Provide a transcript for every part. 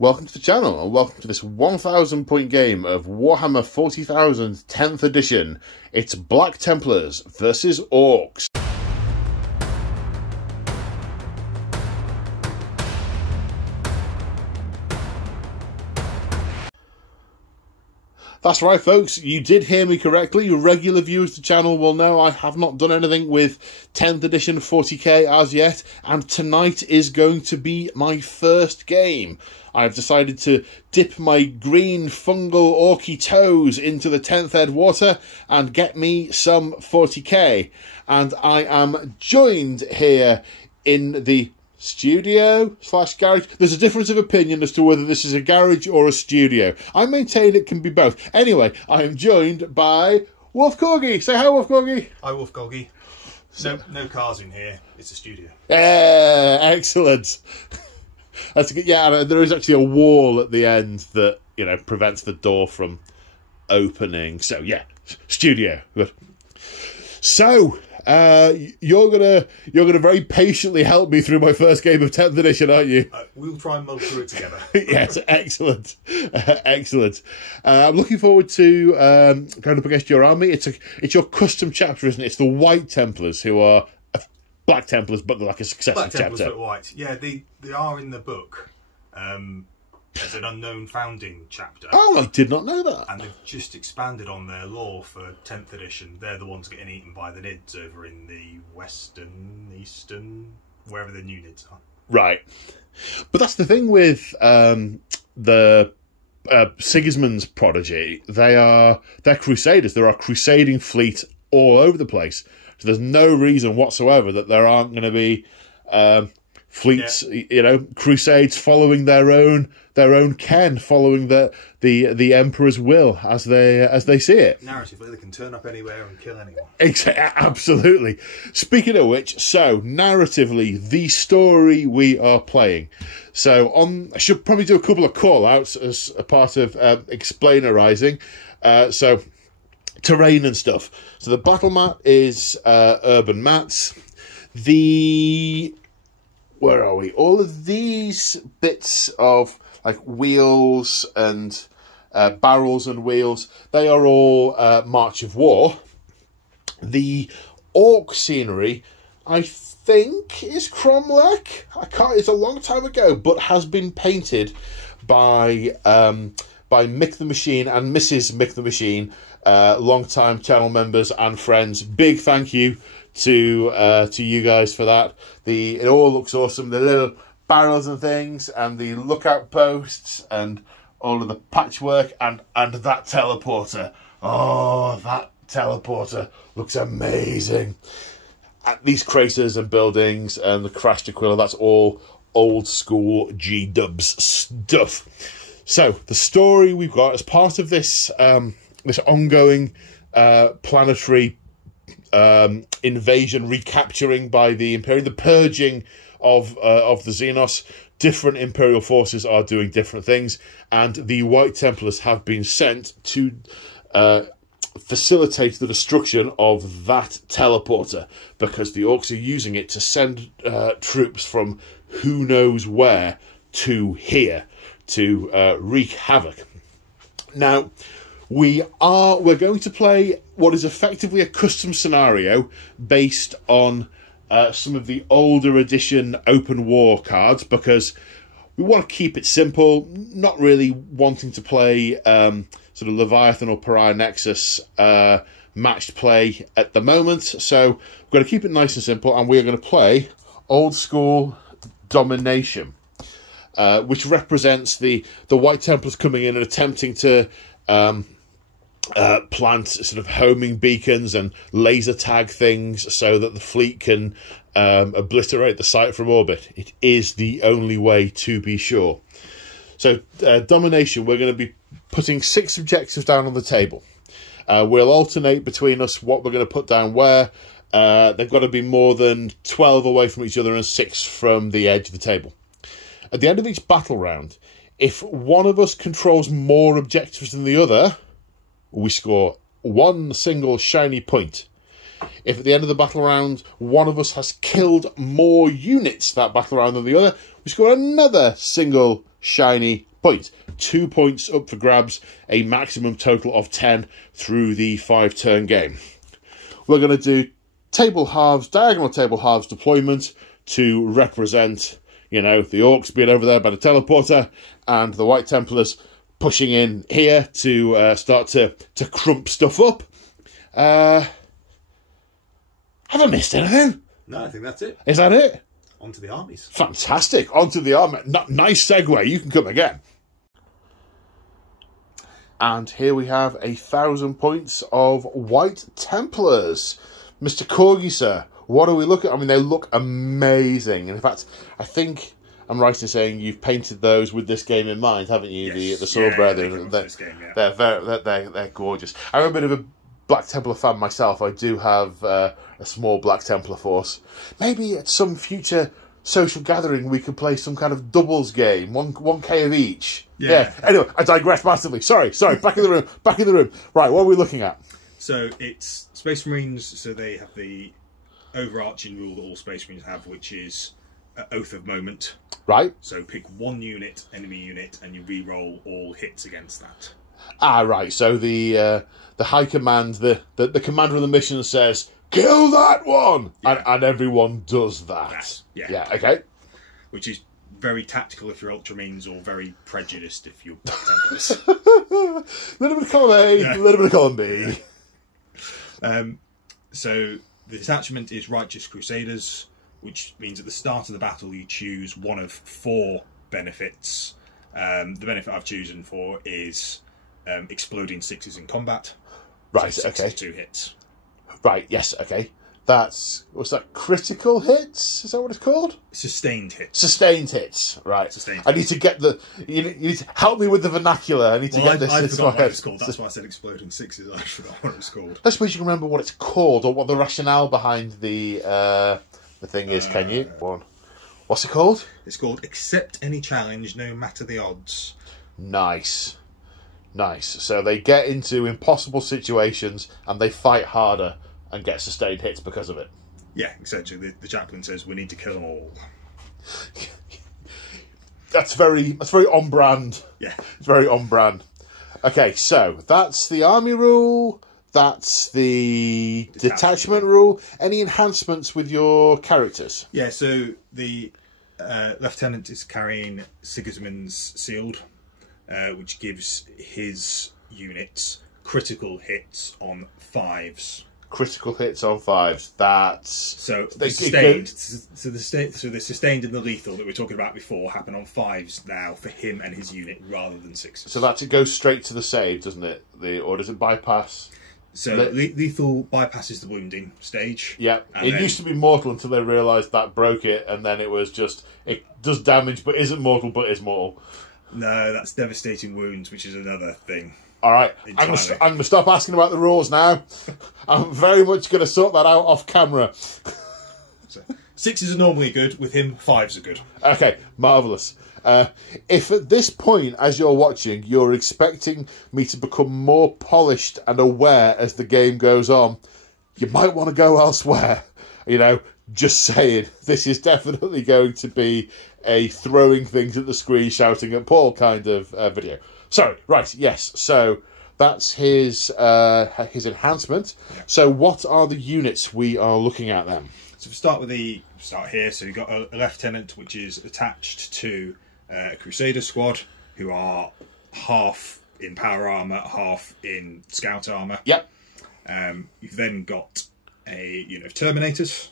Welcome to the channel, and welcome to this 1000 point game of Warhammer 40,000 10th edition. It's Black Templars versus Orks. That's right, folks, you did hear me correctly. Regular viewers to the channel will know I have not done anything with 10th edition 40k as yet, and tonight is going to be my first game. I've decided to dip my green fungal orky toes into the 10th ed water and get me some 40k. And I am joined here in the studio / garage. There's a difference of opinion as to whether this is a garage or a studio. I maintain it can be both. Anyway, I am joined by Wolf Corgi. Say hi, Wolf Corgi. Hi, Wolf Corgi. So, no cars in here. It's a studio. Yeah, excellent. That's good. Yeah, there is actually a wall at the end that, you know, prevents the door from opening. So yeah, studio. Good. So you're gonna very patiently help me through my first game of 10th edition, aren't you? We'll try and muddle through it together. Yes, excellent, excellent. I'm looking forward to going up against your army. It's your custom chapter, isn't it? It's the White Templars, who are Black Templars, but like a successive Black Templars, chapter. but white. Yeah, they are in the book as an unknown founding chapter. Oh, I did not know that. And they've just expanded on their lore for 10th edition. They're the ones getting eaten by the Nids over in the western, eastern, wherever the new Nids are. Right. But that's the thing with the Sigismund's prodigy. They're crusaders. There are crusading fleet all over the place. So there's no reason whatsoever that there aren't going to be fleets, you know, crusades following their own ken, following the emperor's will as they see it. Narratively, they can turn up anywhere and kill anyone. Absolutely. Speaking of which, so narratively, the story we are playing. So I should probably do a couple of call outs as a part of explainerizing. So terrain and stuff. So the battle mat is urban mats. Where are we? All of these bits of like wheels and barrels and wheels, they are all March of War. The Orc scenery, I think, is Cromlech. It's a long time ago, but has been painted by Mick the Machine and Mrs. Mick the Machine, long-time channel members and friends. Big thank you to you guys for that. It all looks awesome. The little barrels and things, and the lookout posts, and all of the patchwork, and that teleporter. Oh, that teleporter looks amazing. These craters and buildings and the crashed Aquila, that's all old school G-dubs stuff. So the story we've got as part of this this ongoing planetary invasion, recapturing by the Imperium, the purging of the Xenos. Different Imperial forces are doing different things, and the White Templars have been sent to facilitate the destruction of that teleporter, because the Orcs are using it to send troops from who knows where to here to wreak havoc. Now, we're going to play what is effectively a custom scenario based on some of the older edition open war cards, because we want to keep it simple, not really wanting to play sort of Leviathan or Pariah Nexus matched play at the moment. So we're going to keep it nice and simple, and we're going to play old school domination, which represents the White Templars coming in and attempting to plant sort of homing beacons and laser tag things so that the fleet can obliterate the site from orbit. It is the only way, to be sure. So domination, we're going to be putting 6 objectives down on the table. We'll alternate between us what we're going to put down where. They've got to be more than 12 away from each other and 6 from the edge of the table. At the end of each battle round, if one of us controls more objectives than the other, we score 1 single shiny point. If at the end of the battle round one of us has killed more units that battle round than the other, we we score another single shiny point. 2 points up for grabs, a maximum total of 10 through the 5-turn game. We're going to do table halves, diagonal table halves deployment to represent, you know, the Orks being over there by the teleporter and the White Templars pushing in here to start to crump stuff up. Have I missed anything? No, I think that's it. Is that it? On to the armies. Fantastic. On to the army. Nice segue. You can come again. And here we have 1,000 points of White Templars. Mr. Corgi, sir, what are we looking at? I mean, they look amazing. And in fact, I think I'm right in saying you've painted those with this game in mind, haven't you? Yes. The Sword Brethren. They're gorgeous. I'm a bit of a Black Templar fan myself. I do have a small Black Templar force. Maybe at some future social gathering we could play some kind of doubles game, 1k of each. Yeah. Anyway, I digress massively. Sorry. Back in the room. Right, what are we looking at? So it's Space Marines. So they have the overarching rule that all Space Marines have, which is Oath of Moment. Right. So pick one unit, enemy unit, and you re-roll all hits against that. Ah, right. So the high command, the commander of the mission says, "Kill that one," and everyone does that. Yeah. Okay. Which is very tactical if you're Ultramarines, or very prejudiced if you're Black Templars. Little bit of column A, little bit of column B. So the detachment is Righteous Crusaders, which means at the start of the battle you choose one of 4 benefits. The benefit I've chosen for is exploding 6s in combat. Right. So 6 okay. is 2 hits. Right. Yes. Okay. What's that? Critical hits? Is that what it's called? Sustained hits. Sustained hits. Right. Sustained I need to get you need to help me with the vernacular. I need to get this. I forgot what it's called. That's why I said exploding 6s. I forgot what it was called. I suppose you can remember what it's called or what the rationale behind the thing is. Can you? What's it called? It's called Accept Any Challenge, No Matter the Odds. Nice. So they get into impossible situations and they fight harder and get sustained hits because of it. Yeah, essentially. The chaplain says we need to kill them all. That's very on brand. Yeah, it's very on brand. Okay, so that's the army rule. That's the detachment rule. Any enhancements with your characters? Yeah, so the lieutenant is carrying Sigismund's Sealed, which gives his units critical hits on 5s. Critical hits on 5s. That's so the sustained. So the sustained and the lethal that we were talking about before happen on 5s now for him and his unit rather than 6s. So that it goes straight to the save, doesn't it? Or does it bypass? So lethal bypasses the wounding stage. Yeah, it used to be mortal until they realised that broke it, and then it was just it does damage but isn't mortal but is mortal. No, that's devastating wounds, which is another thing. All right, I'm going to stop asking about the rules now. I'm very much going to sort that out off camera. So, 6s are normally good. With him, 5s are good. Okay, marvellous. If at this point, as you're watching, you're expecting me to become more polished and aware as the game goes on, you might want to go elsewhere. You know, just saying. This is definitely going to be a throwing things at the screen, shouting at Paul kind of video. Sorry, right, yes. So that's his enhancement. Yeah. So what are the units we are looking at then? So if we start here. So you've got a lieutenant, which is attached to a Crusader squad, who are half in power armour, half in scout armour. Yep. You've then got a unit of Terminators.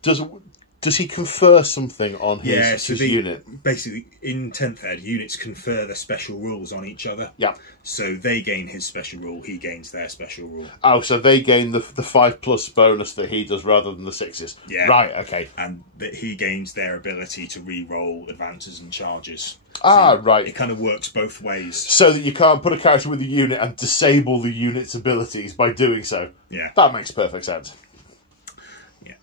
Does he confer something on his unit? Basically, in 10th Ed, units confer their special rules on each other. Yeah. So they gain his special rule, he gains their special rule. Oh, so they gain the 5+ bonus that he does rather than the 6s. Yeah. Right, okay. And that he gains their ability to re-roll advances and charges. So right. It kind of works both ways. So that you can't put a character with a unit and disable the unit's abilities by doing so. Yeah. That makes perfect sense. Yeah.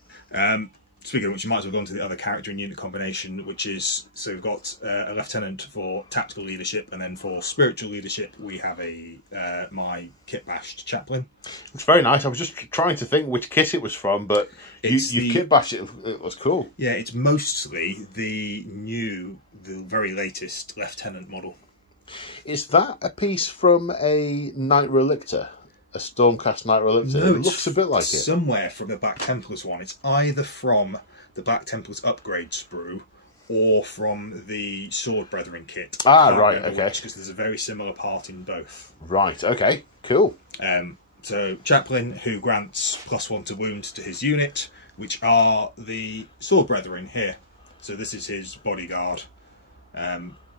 speaking of which, you might as well go on to the other character and unit combination, which is, so we've got a lieutenant for tactical leadership, and then for spiritual leadership we have a my kit bashed chaplain. It's very nice. I was just trying to think which kit it was from, but you kit bashed it. It was cool. Yeah, it's mostly the very latest lieutenant model. Is that a piece from a Knight Relictor? A Stormcast Knight Relictor? No, it looks a bit like it. Somewhere from the Black Templars one. It's either from the Black Templars upgrade sprue or from the Sword Brethren kit. Ah, right, okay. Because there's a very similar part in both. Right, okay, cool. So, Chaplain, who grants +1 to wound to his unit, which are the Sword Brethren here. So this is his bodyguard.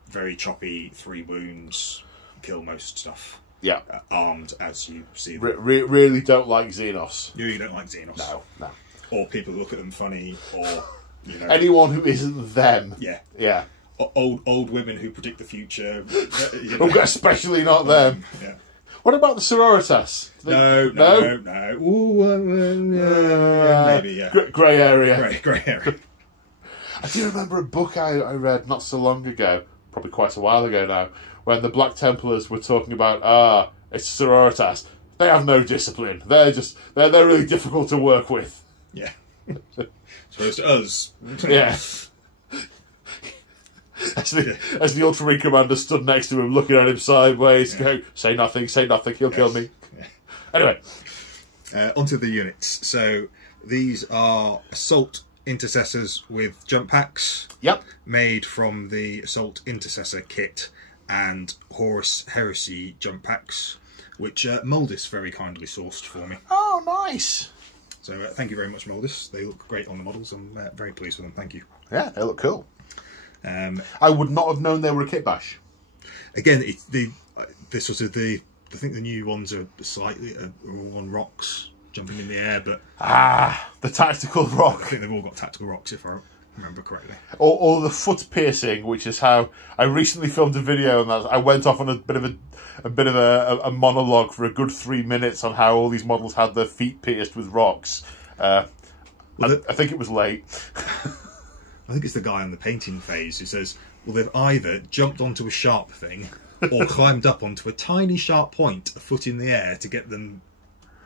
Very choppy, 3 wounds, kill most stuff. Yeah. Armed, as you see them. Really don't like Xenos. You don't like Xenos. No. Or people who look at them funny, or, you know... anyone who isn't them. Yeah. Yeah. Old women who predict the future. You know. Especially not them. Yeah. What about the Sororitas? No. Ooh, maybe, yeah. Grey area. Grey area. I do remember a book I read not so long ago, probably quite a while ago now, when the Black Templars were talking about, it's Sororitas. They have no discipline. They're really difficult to work with. Yeah. Supposed to us. Yeah. As the Ultramarine commander stood next to him, looking at him sideways, go, say nothing, he'll kill me. Yeah. Anyway. Onto the units. So, these are Assault Intercessors with jump packs. Yep. Made from the Assault Intercessor kit and Horus Heresy jump packs, which Moldis very kindly sourced for me. Oh, nice. So thank you very much, Moldis. They look great on the models. I'm very pleased with them. Thank you. Yeah, they look cool. I would not have known they were a kit bash. Again, it's the sort of I think the new ones are slightly all on rocks, jumping in the air, but the tactical rock. I think they've all got tactical rocks, if I remember correctly. Or the foot piercing, which is how I recently filmed a video, and I went off on a bit of a monologue for a good 3 minutes on how all these models had their feet pierced with rocks. I think it was late. I think it's the guy on the painting phase who says, well, they've either jumped onto a sharp thing or climbed up onto a tiny sharp point a foot in the air to get them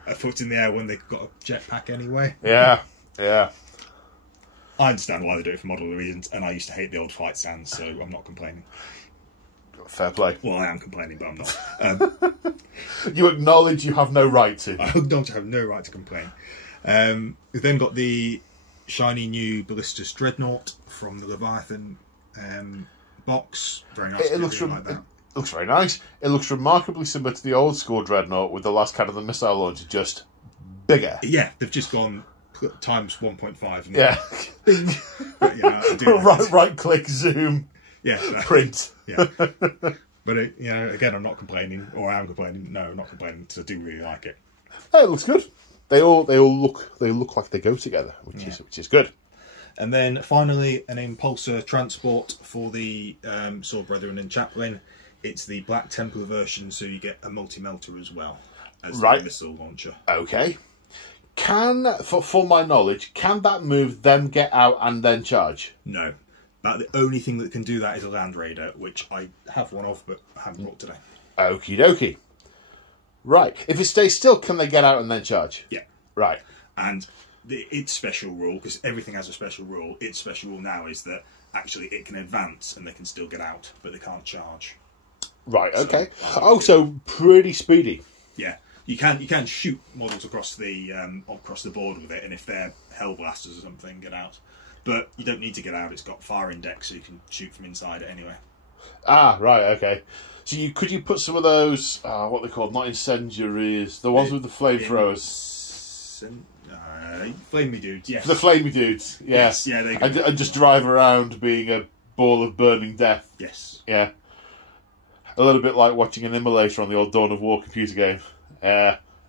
a foot in the air when they've got a jetpack anyway. Yeah. I understand why they do it for model reasons, and I used to hate the old flight stands, so I'm not complaining. Fair play. Well, I am complaining, but I'm not. You acknowledge you have no right to. I acknowledge I have no right to complain. We've then got the shiny new Ballistus Dreadnought from the Leviathan box. Very nice. It looks very nice. It looks remarkably similar to the old school Dreadnought with the last kind of the missile launcher, just bigger. Yeah, they've just gone times 1.5. Yeah. But, you know, right click, zoom, print. Yeah. But, again, I'm not complaining, or I am complaining. No, I'm not complaining, because I do really like it. Hey, it looks good. They all look like they go together, which is good. And then finally, an impulsor transport for the Sword Brethren and Chaplain. It's the Black Templar version, so you get a multi-melter as well as the missile launcher. Okay. For my knowledge, can that move, then get out and then charge? No. But the only thing that can do that is a Land Raider, which I have one of, but I haven't brought today. Okie dokie. Right. If it stays still, can they get out and then charge? Yeah. Right. And its special rule, because everything has a special rule, its special rule now is that actually it can advance and they can still get out, but they can't charge. Right, okay. So pretty speedy. Yeah. You can shoot models across the board with it, and if they're Hellblasters or something, get out. But you don't need to get out, it's got fire index, so you can shoot from inside it anyway. Ah, right, okay. So could you put some of those, what they're called, not incendiaries, the ones with the flamethrowers? Flamey dudes, yes. The flamey dudes, yes. Yeah, they go. And just drive around being a ball of burning death. Yes. Yeah. A little bit like watching an immolator on the old Dawn of War computer game.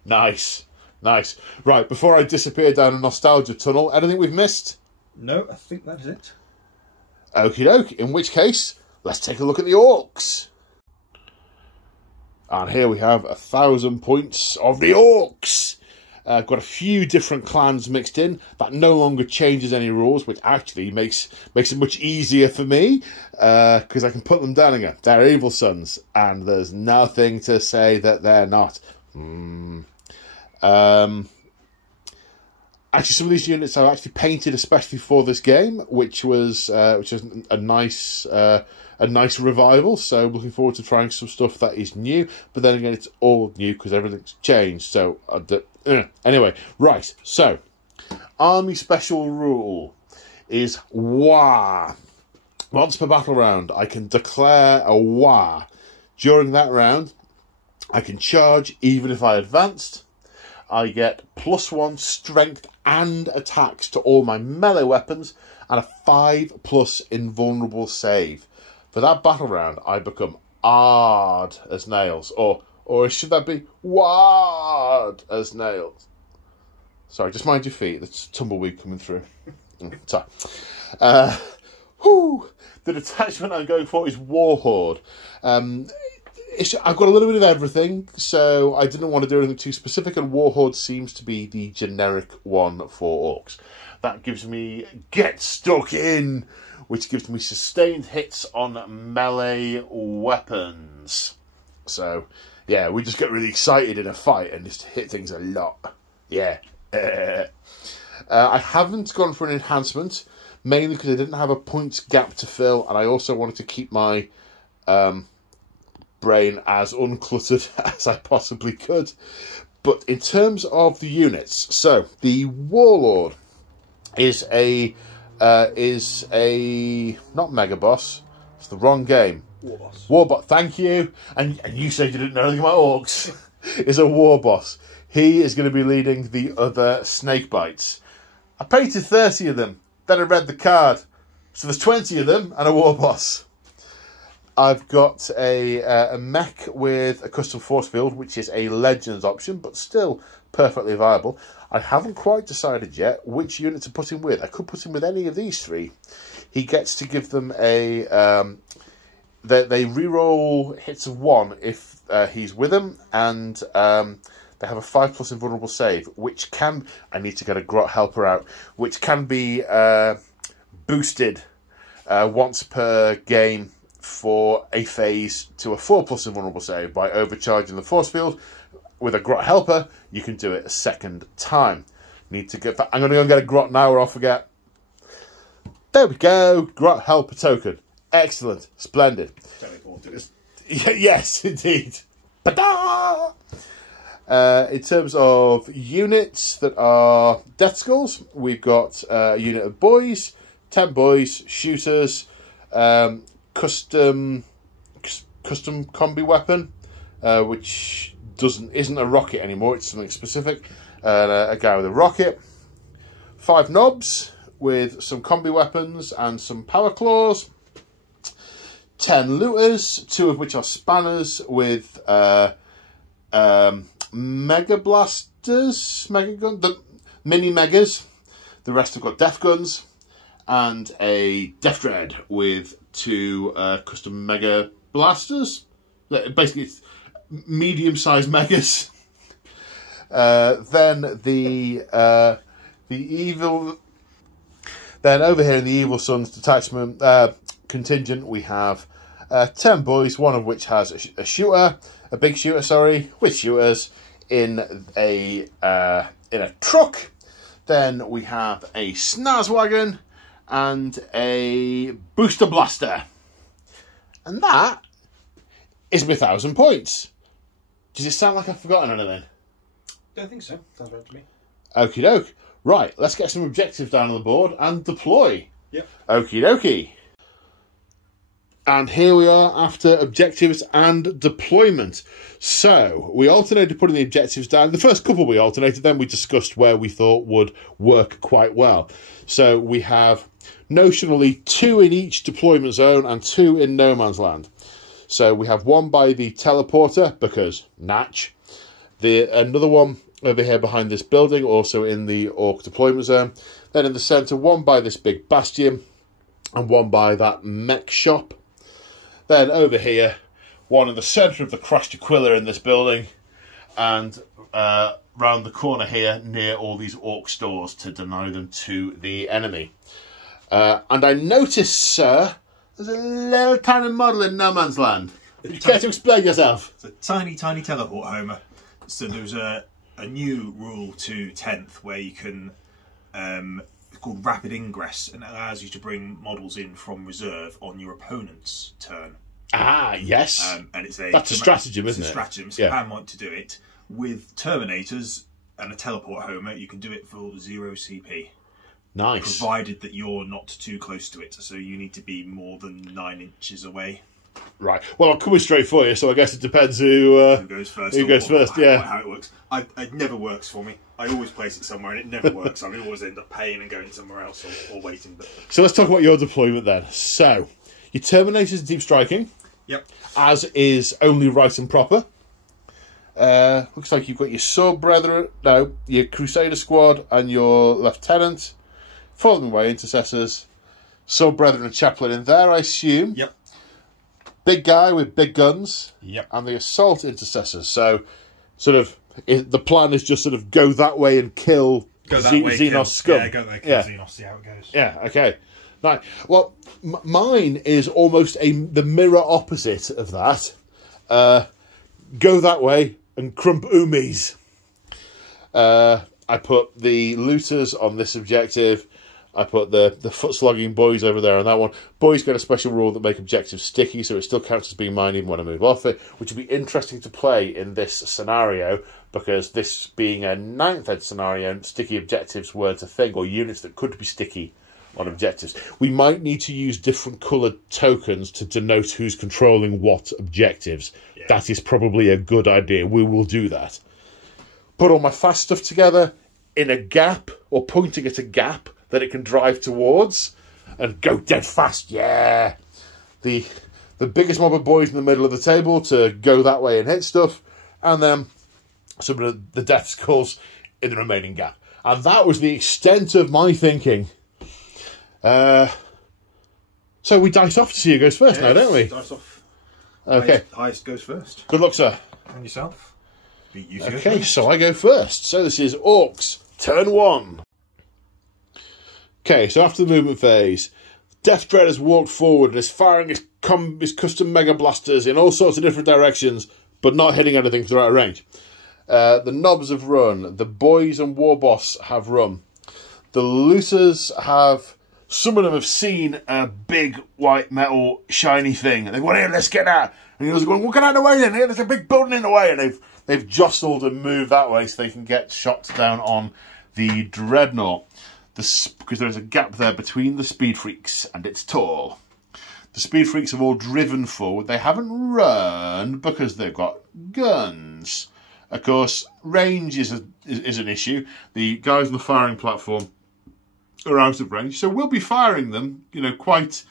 Nice. Right, before I disappear down a nostalgia tunnel, anything we've missed? No, I think that's it. Okie doke. In which case, let's take a look at the Orks. And here we have 1,000 points of the Orks. Got a few different clans mixed in. That no longer changes any rules, which actually makes it much easier for me, because I can put them down and go, they're evil sons, and there's nothing to say that they're not. Actually, some of these units I've actually painted especially for this game, which was a nice revival. So I'm looking forward to trying some stuff that is new. But then again, it's all new because everything's changed. So anyway, right. So army special rule is War. Once per battle round, I can declare a War. During that round, I can charge even if I advanced. I get +1 strength and attacks to all my melee weapons and a 5+ invulnerable save. For that battle round, I become hard as nails, or should that be ward as nails? Sorry, just mind your feet. That's tumbleweed coming through. Sorry. The detachment I'm going for is Warhorde. I've got a little bit of everything, so I didn't want to do anything too specific, and Warhorde seems to be the generic one for Orks. That gives me Get Stuck In, which gives me sustained hits on melee weapons. So, yeah, we just get really excited in a fight and just hit things a lot. Yeah. I haven't gone for an enhancement, mainly because I didn't have a points gap to fill, and I also wanted to keep my brain as uncluttered as I possibly could. But in terms of the units, so the Warlord is a not Mega Boss. It's the wrong game. Warboss. Thank you. And you said you didn't know anything about Orks. Is a war boss. He is going to be leading the other Snakebites. I painted 30 of them. Then I read the card. So there's 20 of them and a war boss. I've got a mech with a custom force field, which is a Legends option, but still perfectly viable. I haven't quite decided yet which unit to put him with. I could put him with any of these three. He gets to give them a... they re-roll hits of 1 if he's with them, and they have a 5+ invulnerable save, which can... I need to get a Grot Helper out, which can be boosted once per game for a phase to a 4+ invulnerable save by overcharging the force field. With a Grot Helper, you can do it a second time. Need to get that. I'm going to go and get a Grot now or I'll forget. There we go. Grot Helper token. Excellent. Splendid. Yes, indeed. Ta-da! In terms of units that are Death Skulls, we've got a unit of boys, 10 boys, shooters, custom combi weapon, which isn't a rocket anymore, it's something specific. A guy with a rocket, 5 knobs with some combi weapons and some power claws, 10 looters, 2 of which are spanners with mega blasters, mini megas. The rest have got death guns, and a Death Dread with 2 custom mega blasters. Basically, it's medium-sized megas. Then the evil. Then over here in the Evil Sons detachment contingent, we have 10 boys, one of which has a shooter, a big shooter, sorry, with shooters in a truck. Then we have a Snazwagon and a Booster Blaster. And that is my 1,000 points. Does it sound like I've forgotten anything? Don't think so. Sounds right to me. Okie doke. Right, let's get some objectives down on the board and deploy. Yep. Okie dokie. And here we are after objectives and deployment. So, we alternated putting the objectives down. The first couple we alternated, then we discussed where we thought would work quite well. So, we have notionally 2 in each deployment zone and 2 in no man's land. So, we have 1 by the teleporter, because natch. Another one over here behind this building, also in the Orc deployment zone. Then in the centre, 1 by this big bastion, and 1 by that mech shop. Then over here, 1 in the centre of the crashed Aquila in this building, and round the corner here near all these orc stores to deny them to the enemy. And I notice, sir, there's a little tiny model in no man's land. Would you care to explain yourself? It's a tiny, tiny teleport homer. So there's a new rule to 10th where you can, it's called rapid ingress, and it allows you to bring models in from reserve on your opponent's turn. Ah, yes. And it's that's a stratagem, isn't it? It's a stratagem. It's a plan to do it. With Terminators and a teleport homer, you can do it for 0 CP. Nice. Provided that you're not too close to it, so you need to be more than 9 inches away. Right. Well, I'm coming straight for you, so I guess it depends who goes first. Who goes first? Yeah. How it works. It never works for me. I always place it somewhere, and it never works. I always end up paying and going somewhere else or waiting. But so let's talk about your deployment then. So your Terminators are deep striking. Yep. As is only right and proper. Looks like you've got your Sword Brethren, no, your Crusader Squad and your Lieutenant. Follow them away, Intercessors. Sword Brethren and Chaplain in there, I assume. Yep. Big guy with big guns. Yep. And the Assault Intercessors. So, sort of, the plan is just sort of go that way and kill Xenos scum. Yeah, go there, kill Xenos, see how it goes. Yeah, okay. Right. Well, mine is almost the mirror opposite of that. Go that way and crump Umis. I put the looters on this objective. I put the foot slogging boys over there on that one. Boys get a special rule that make objectives sticky, so it still counts as being mine even when I move off it, which would be interesting to play in this scenario, because this being a 9th ed scenario, sticky objectives were a thing, or units that could be sticky on objectives. We might need to use different coloured tokens to denote who's controlling what objectives. Yeah. That is probably a good idea. We will do that. Put all my fast stuff together in a gap, or pointing at a gap that it can drive towards, and go dead fast. Yeah. The biggest mob of boys in the middle of the table to go that way and hit stuff, and then some of the death skulls in the remaining gap. And that was the extent of my thinking. So we dice off to see who goes first now, don't we? Dice off. Okay. Highest goes first. Good luck, sir. And yourself. Okay, so I go first. So this is Orks, turn 1. Okay, so after the movement phase, Death Dread has walked forward and is firing his custom Mega Blasters in all sorts of different directions, but not hitting anything throughout a range. The Knobs have run. The Boys and Warboss have run. The Looters have... Some of them have seen a big white metal shiny thing, and they've gone, here, let's get out. And the others are going, well, get out of the way then. Here, there's a big building in the way. And they've jostled and moved that way so they can get shots down on the Dreadnought. Because there's a gap there between the Speed Freaks, and it's tall. The Speed Freaks have all driven forward. They haven't run because they've got guns. Of course, range is an issue. The guys on the firing platform are out of range, so we'll be firing them, you know, quite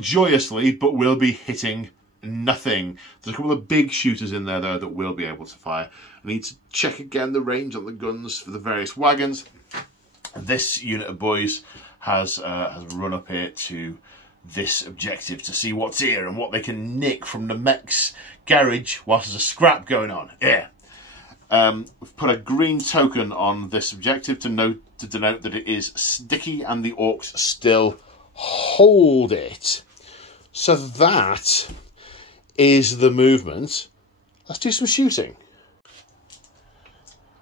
joyously, but we'll be hitting nothing. There's a couple of big shooters in there, though, that will be able to fire. I need to check again the range on the guns for the various wagons. This unit of boys has run up here to this objective to see what's here and what they can nick from the mech's garage whilst there's a scrap going on. Yeah. We've put a green token on this objective to denote that it is sticky and the Orks still hold it. So that is the movement. Let's do some shooting.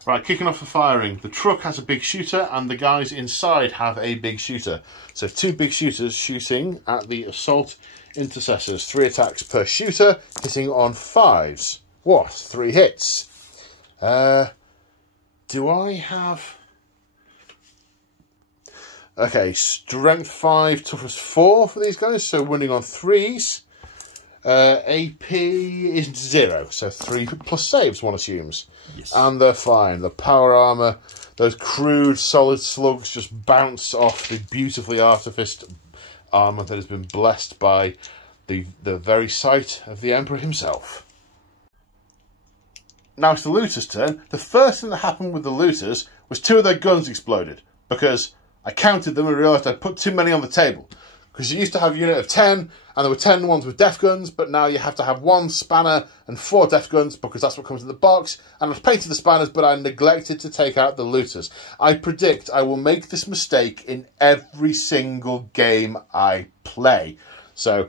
Right, kicking off the firing. The truck has a big shooter and the guys inside have a big shooter. So 2 big shooters shooting at the Assault Intercessors. 3 attacks per shooter, hitting on 5s. What? 3 hits. Do I have... Okay, strength 5, toughness 4 for these guys, so winning on 3s. AP isn't 0, so 3 plus saves, one assumes. Yes. And they're fine. The power armour, those crude solid slugs just bounce off the beautifully artificed armour that has been blessed by the very sight of the Emperor himself. Now it's the looters' turn. The first thing that happened with the looters was 2 of their guns exploded, because I counted them and realised I'd put too many on the table. Because you used to have a unit of 10, and there were 10 ones with def guns, but now you have to have 1 spanner and 4 def guns, because that's what comes in the box. And I've painted the spanners, but I neglected to take out the looters. I predict I will make this mistake in every single game I play. So,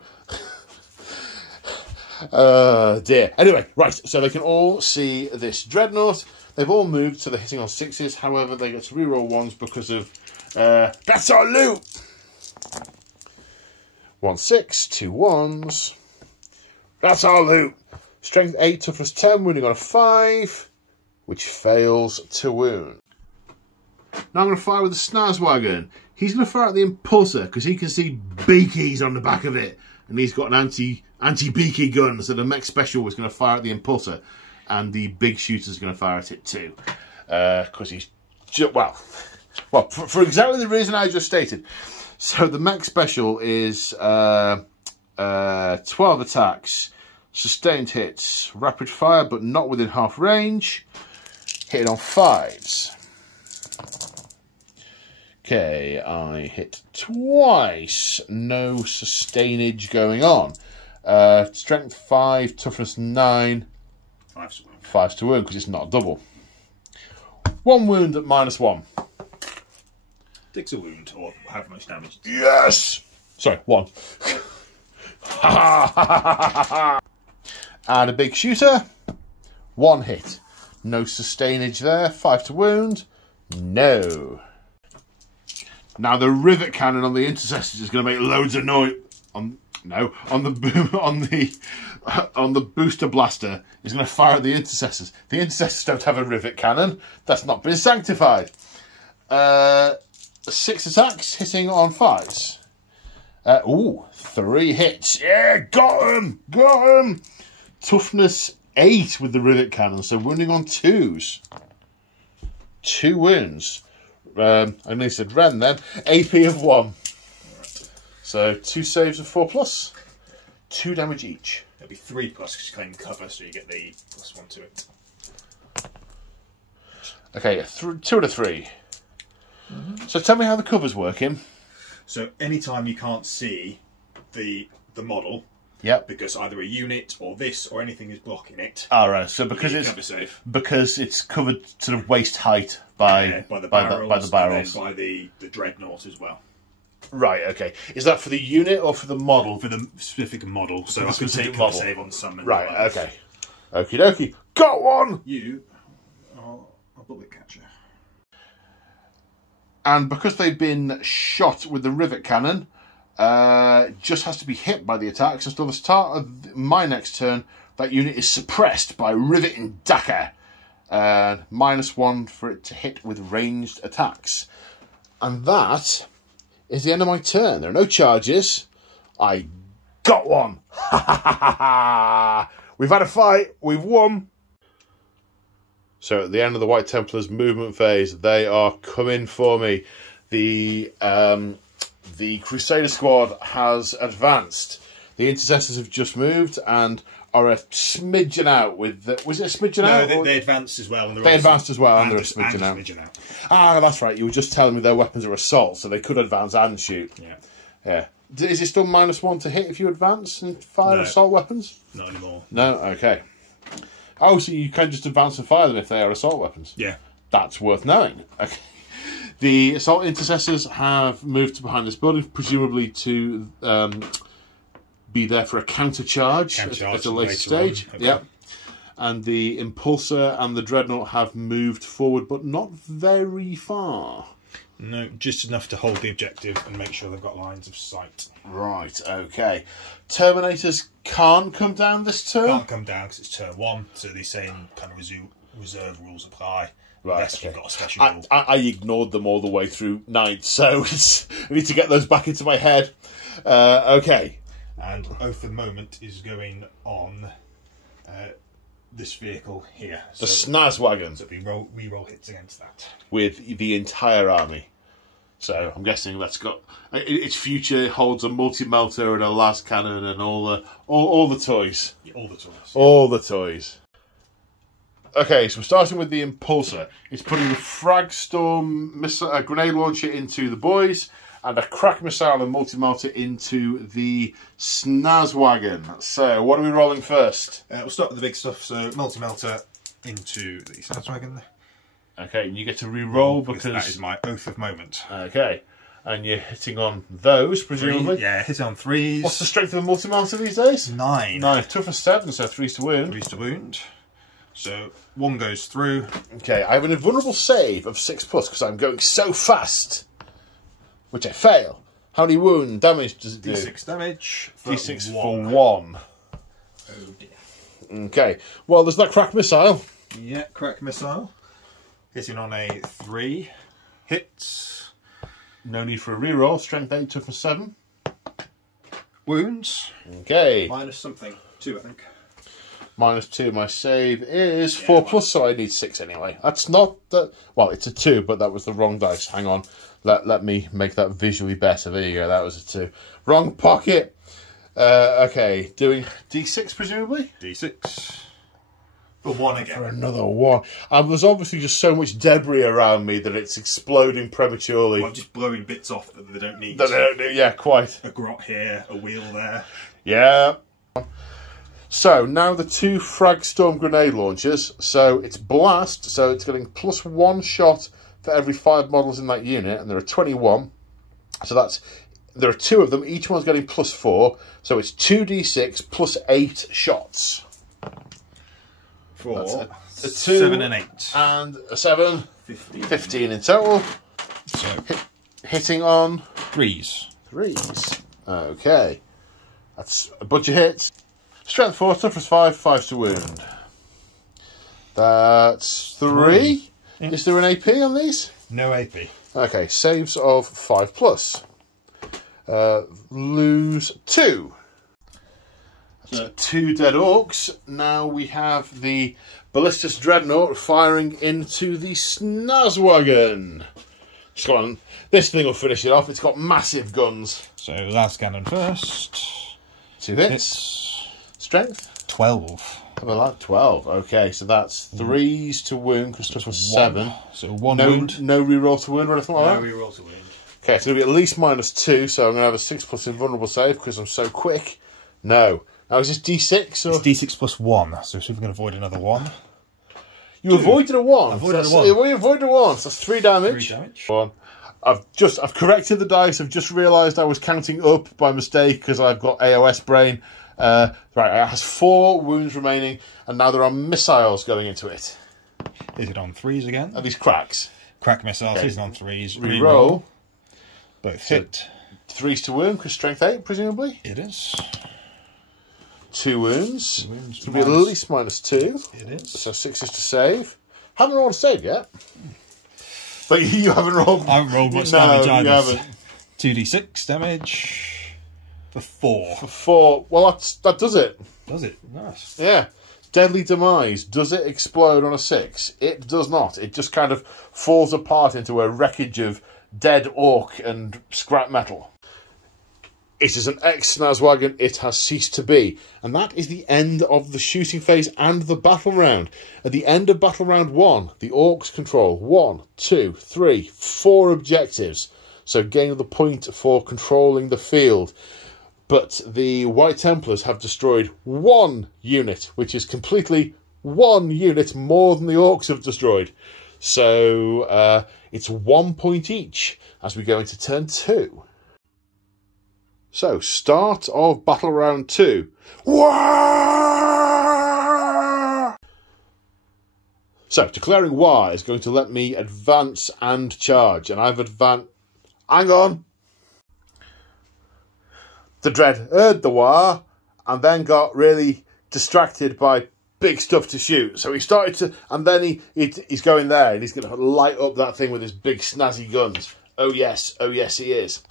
dear. Anyway, right, so they can all see this Dreadnought. They've all moved, so they're hitting on 6s. However, they get to reroll 1s because of, that's our loot! 1 6, 2 1s. That's our loot. Strength 8, toughness 10, wounding on a 5, which fails to wound. Now I'm going to fire with the Snazwagon. He's going to fire at the Impulsor because he can see beakies on the back of it, and he's got an anti-beaky gun. So the mech special is going to fire at the Impulsor, and the big shooter's going to fire at it too, because he's well, for exactly the reason I just stated. So the mech special is 12 attacks, sustained hits, rapid fire but not within half range, hitting on 5s. Okay, I hit twice, no sustainage going on. Strength 5, toughness 9, 5s to wound because it's not a double. 1 wound at -1. Takes a wound, or however much damage. Yes! Sorry, 1. And a big shooter. 1 hit. No sustainage there. 5 to wound. No. Now the rivet cannon on the intercessors is going to make loads of noise. On the booster blaster is going to fire at the intercessors. The intercessors don't have a rivet cannon. That's not been sanctified. 6 attacks, hitting on 5s. 3 hits. Yeah, got him! Got him! Toughness 8 with the rivet cannon, so wounding on 2s. 2 wounds. I nearly said Ren then. AP of 1. So 2 saves of 4+. 2 damage each. It'll be 3+ because you claim cover, so you get the +1 to it. Okay, 2 out of 3. So tell me how the cover's working. So anytime you can't see the model, yep, because either a unit or this or anything is blocking it. All right. So because it's covered sort of waist height by the barrels, and then by the dreadnought as well. Right. Okay. Is that for the unit or for the model? For the specific model. So I can take model. Save on some. Right. Okay. Okie dokie. Got one. You are a bullet catcher. And because they've been shot with the rivet cannon, just has to be hit by the attack. So until the start of my next turn, that unit is suppressed by rivet and dagger. -1 for it to hit with ranged attacks. And that is the end of my turn. There are no charges. I got one. We've had a fight. We've won. So at the end of the White Templars movement phase, they are coming for me. The Crusader squad has advanced. The intercessors have just moved and are a smidgen out with the, was it a smidgen out? No, they advanced as well. They advanced as well and they're a smidgen out. Ah, that's right. You were just telling me their weapons are assault, so they could advance and shoot. Yeah. Yeah. Is it still -1 to hit if you advance and fire assault weapons? Not anymore. No? Okay. Oh, so you can just advance and fire them if they are assault weapons? Yeah. That's worth knowing. Okay. The assault intercessors have moved to behind this building, presumably to be there for a counter charge at a later stage. Okay. Yep. And the Impulsor and the Dreadnought have moved forward, but not very far. No, just enough to hold the objective and make sure they've got lines of sight. Right, okay. Terminators can't come down this turn? Can't come down because it's turn 1, so the same kind of reserve rules apply. Right, unless okay. you've got a special rule. I ignored them all the way through 9, so I need to get those back into my head. Okay. And Oath of the Moment is going on this vehicle here. The Snazwagon. So we roll hits against that. With the entire army. So I'm guessing that's got its future holds a multi-melter and a las cannon and all the toys. Yeah, all the toys. All the toys. Okay, so we're starting with the Impulsor. It's putting the Fragstorm missile, grenade launcher into the boys, and a crack missile and multi-melter into the Snazwagon. So, what are we rolling first? We'll start with the big stuff. So, multi-melter into the Snazwagon. Okay, and you get to re-roll because that is my oath of moment. Okay, and you're hitting on those, presumably? Yeah, hit on 3s. What's the strength of a multi-melter these days? 9. 9. Tough for 7, so 3s to wound. 3s to wound. So 1 goes through. Okay, I have an invulnerable save of 6+ because I'm going so fast, which I fail. How many wound damage does it do? D6 damage. D6 for 1. Oh dear. Okay, well, there's that crack missile. Yeah, crack missile. Hitting on a 3. Hits. No need for a reroll. Strength 8, toughness 7. Wounds. Okay. Minus something. 2, I think. -2. My save is 4+, so I need 6 anyway. That's not that. Well, it's a 2, but that was the wrong dice. Hang on. Let me make that visually better. There you go. That was a 2. Wrong pocket. Okay, doing D6 presumably. D6. For 1 again. For another 1. And there's obviously just so much debris around me that it's exploding prematurely. Well, I'm just blowing bits off that they don't need. Yeah, quite. A grot here, a wheel there. Yeah. So, now the 2 frag storm grenade launchers. So, it's blast, so it's getting +1 shot for every 5 models in that unit, and there are 21. So there are 2 of them, each one's getting +4, so it's 2d6 +8 shots. For a 2 7 and 8. And a 7. 15. 15 in total. So, hitting on 3s. 3s. Okay. That's a bunch of hits. Strength 4, toughness 5, 5 to wound. That's 3. Yeah. Is there an AP on these? No AP. Okay, saves of 5+. Lose 2. So 2 dead orcs. Now we have the Ballistus Dreadnought firing into the Snazwagon. Just go on. This thing will finish it off. It's got massive guns. So last cannon first. 2 hits. Strength? 12. How about that? 12. Okay, so that's 3s to wound because toughness 7. So 1 wound. No reroll to wound or anything like that? No reroll to wound. Okay, it's going to be at least -2, so I'm going to have a 6+ invulnerable save because I'm so quick. No. Now, is this D6? Or? It's D6 +1, so see if we can avoid another 1. You avoided a 1. Avoided a 1. You avoided a 1, so that's 3 damage. 3 damage. 1. I've corrected the dice. I've just realised I was counting up by mistake because I've got AOS brain. Right, it has 4 wounds remaining, and now there are missiles going into it. Is it on 3s again? Are these cracks? Crack missiles, Okay. is it on 3s. Reroll. Both hit. 3s to wound because strength 8, presumably. It is. 2 wounds. 2 wounds. It'll be at least -2. It is. So 6 is to save. Haven't rolled a save yet. But you haven't rolled. I haven't rolled much no, damage you either. haven't. 2d6 damage for 4. For 4. Well, that does it. Does it? Nice. Yeah. Deadly Demise. Does it explode on a 6? It does not. It just kind of falls apart into a wreckage of dead orc and scrap metal. It is an ex-Snazwagon. It has ceased to be. And that is the end of the shooting phase and the battle round. At the end of battle round 1, the Orcs control 1, 2, 3, 4 objectives. So gain the point for controlling the field. But the White Templars have destroyed 1 unit, which is completely 1 unit more than the Orcs have destroyed. So it's 1 point each as we go into turn 2. So, start of battle round 2. Wah! So, declaring war is going to let me advance and charge. And I've advanced... Hang on! The Dread heard the war and then got really distracted by big stuff to shoot. So he started to... And then he's going there and he's going to light up that thing with his big snazzy guns. Oh yes he is.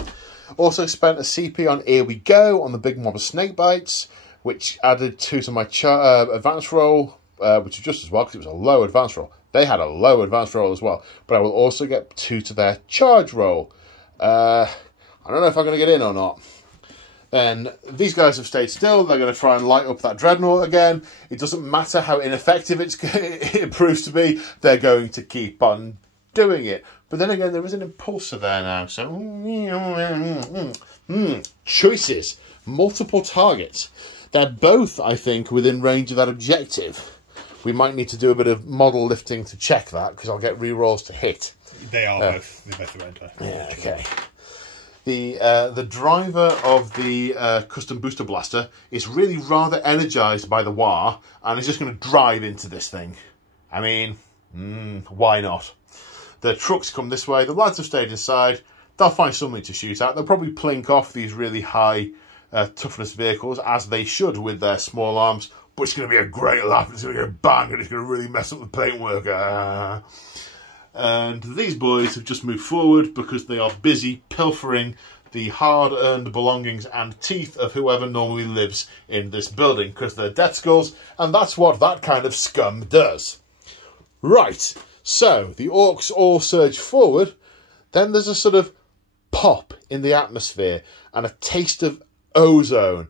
Also spent a CP on Here We Go on the big mob of snake bites, which added 2 to my advance roll, which is just as well because it was a low advance roll. They had a low advance roll as well, but I will also get 2 to their charge roll. I don't know if I'm going to get in or not. Then these guys have stayed still. They're going to try and light up that dreadnought again. It doesn't matter how ineffective it proves to be. They're going to keep on doing it. But then again, there is an impulsor there now, so... Choices. Multiple targets. They're both, I think, within range of that objective. We might need to do a bit of model lifting to check that, because I'll get rerolls to hit. They are both. They're both around her. Yeah, okay. The driver of the custom booster blaster is really rather energised by the War, and is just going to drive into this thing. I mean, why not? The trucks come this way. The lads have stayed inside. They'll find something to shoot at. They'll probably plink off these really high toughness vehicles, as they should with their small arms. But it's going to be a great laugh. It's going to go bang, and it's going to really mess up the paintwork. And these boys have just moved forward because they are busy pilfering the hard-earned belongings and teeth of whoever normally lives in this building, because they're death skulls, and that's what that kind of scum does. Right, so the orcs all surge forward. Then there's a sort of pop in the atmosphere and a taste of ozone,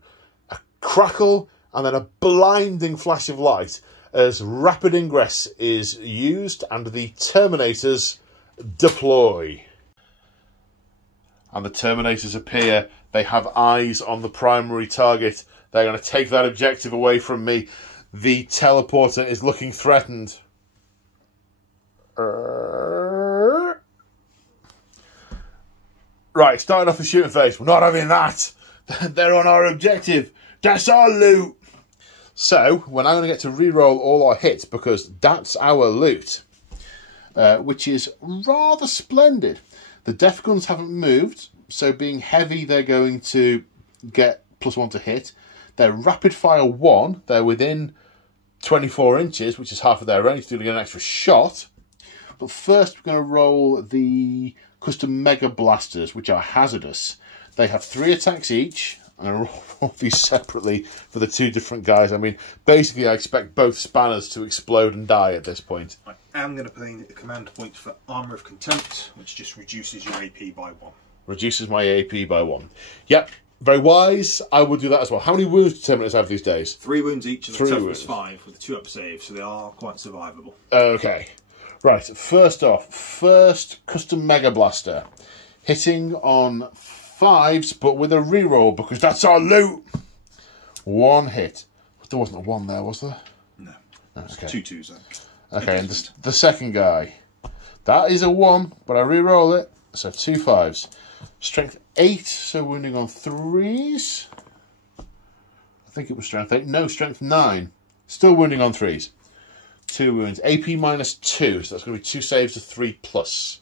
a crackle, and then a blinding flash of light as rapid ingress is used and the Terminators deploy. And the Terminators appear. They have eyes on the primary target. They're going to take that objective away from me. The teleporter is looking threatened. Right, starting off the shooting phase. We're not having that. They're on our objective. That's our loot. So, we're now going to get to re-roll all our hits, because that's our loot, which is rather splendid. The death guns haven't moved, so being heavy, they're going to get +1 to hit. They're rapid fire 1. They're within 24 inches, which is half of their range, so they're going to get an extra shot. But first, we're going to roll the custom mega blasters, which are hazardous. They have 3 attacks each. I'm going to roll these separately for the 2 different guys. I mean, basically, I expect both spanners to explode and die at this point. I am going to put in a command point for Armour of Contempt, which just reduces your AP by 1. Reduces my AP by 1. Yep, very wise. I will do that as well. How many wounds do Terminators have these days? 3 wounds each, and 3 the toughness wounds. 5 with a 2-up save, so they are quite survivable. Okay. Right, first off, first custom Mega Blaster. Hitting on 5s, but with a reroll, because that's our loot. 1 hit. There wasn't a 1 there, was there? No. Okay. 2 2s then. Okay, and the second guy. That is a 1, but I re-roll it, so 2 5s. Strength 8, so wounding on 3s. I think it was strength 8. No, strength 9. Still wounding on 3s. 2 wounds. AP -2, so that's going to be 2 saves of 3+.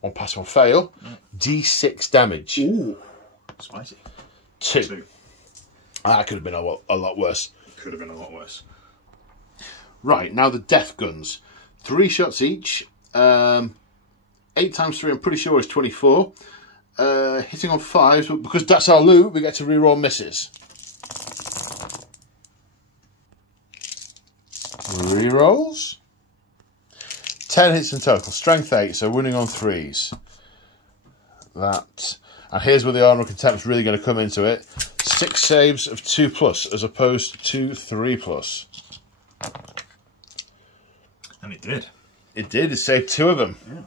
1 pass, 1 fail. D6 damage. Ooh, spicy. 2. That could have been a lot worse. Could have been a lot worse. Right, now the death guns. 3 shots each. 8 times 3, I'm pretty sure, is 24. Hitting on 5s, but because that's our loot, we get to reroll misses. Rerolls. 10 hits in total. Strength 8, so winning on 3s. That. And here's where the Armour of Contempt is really going to come into it. 6 saves of 2+, as opposed to 3+. And it did. It did. It saved 2 of them. Yeah.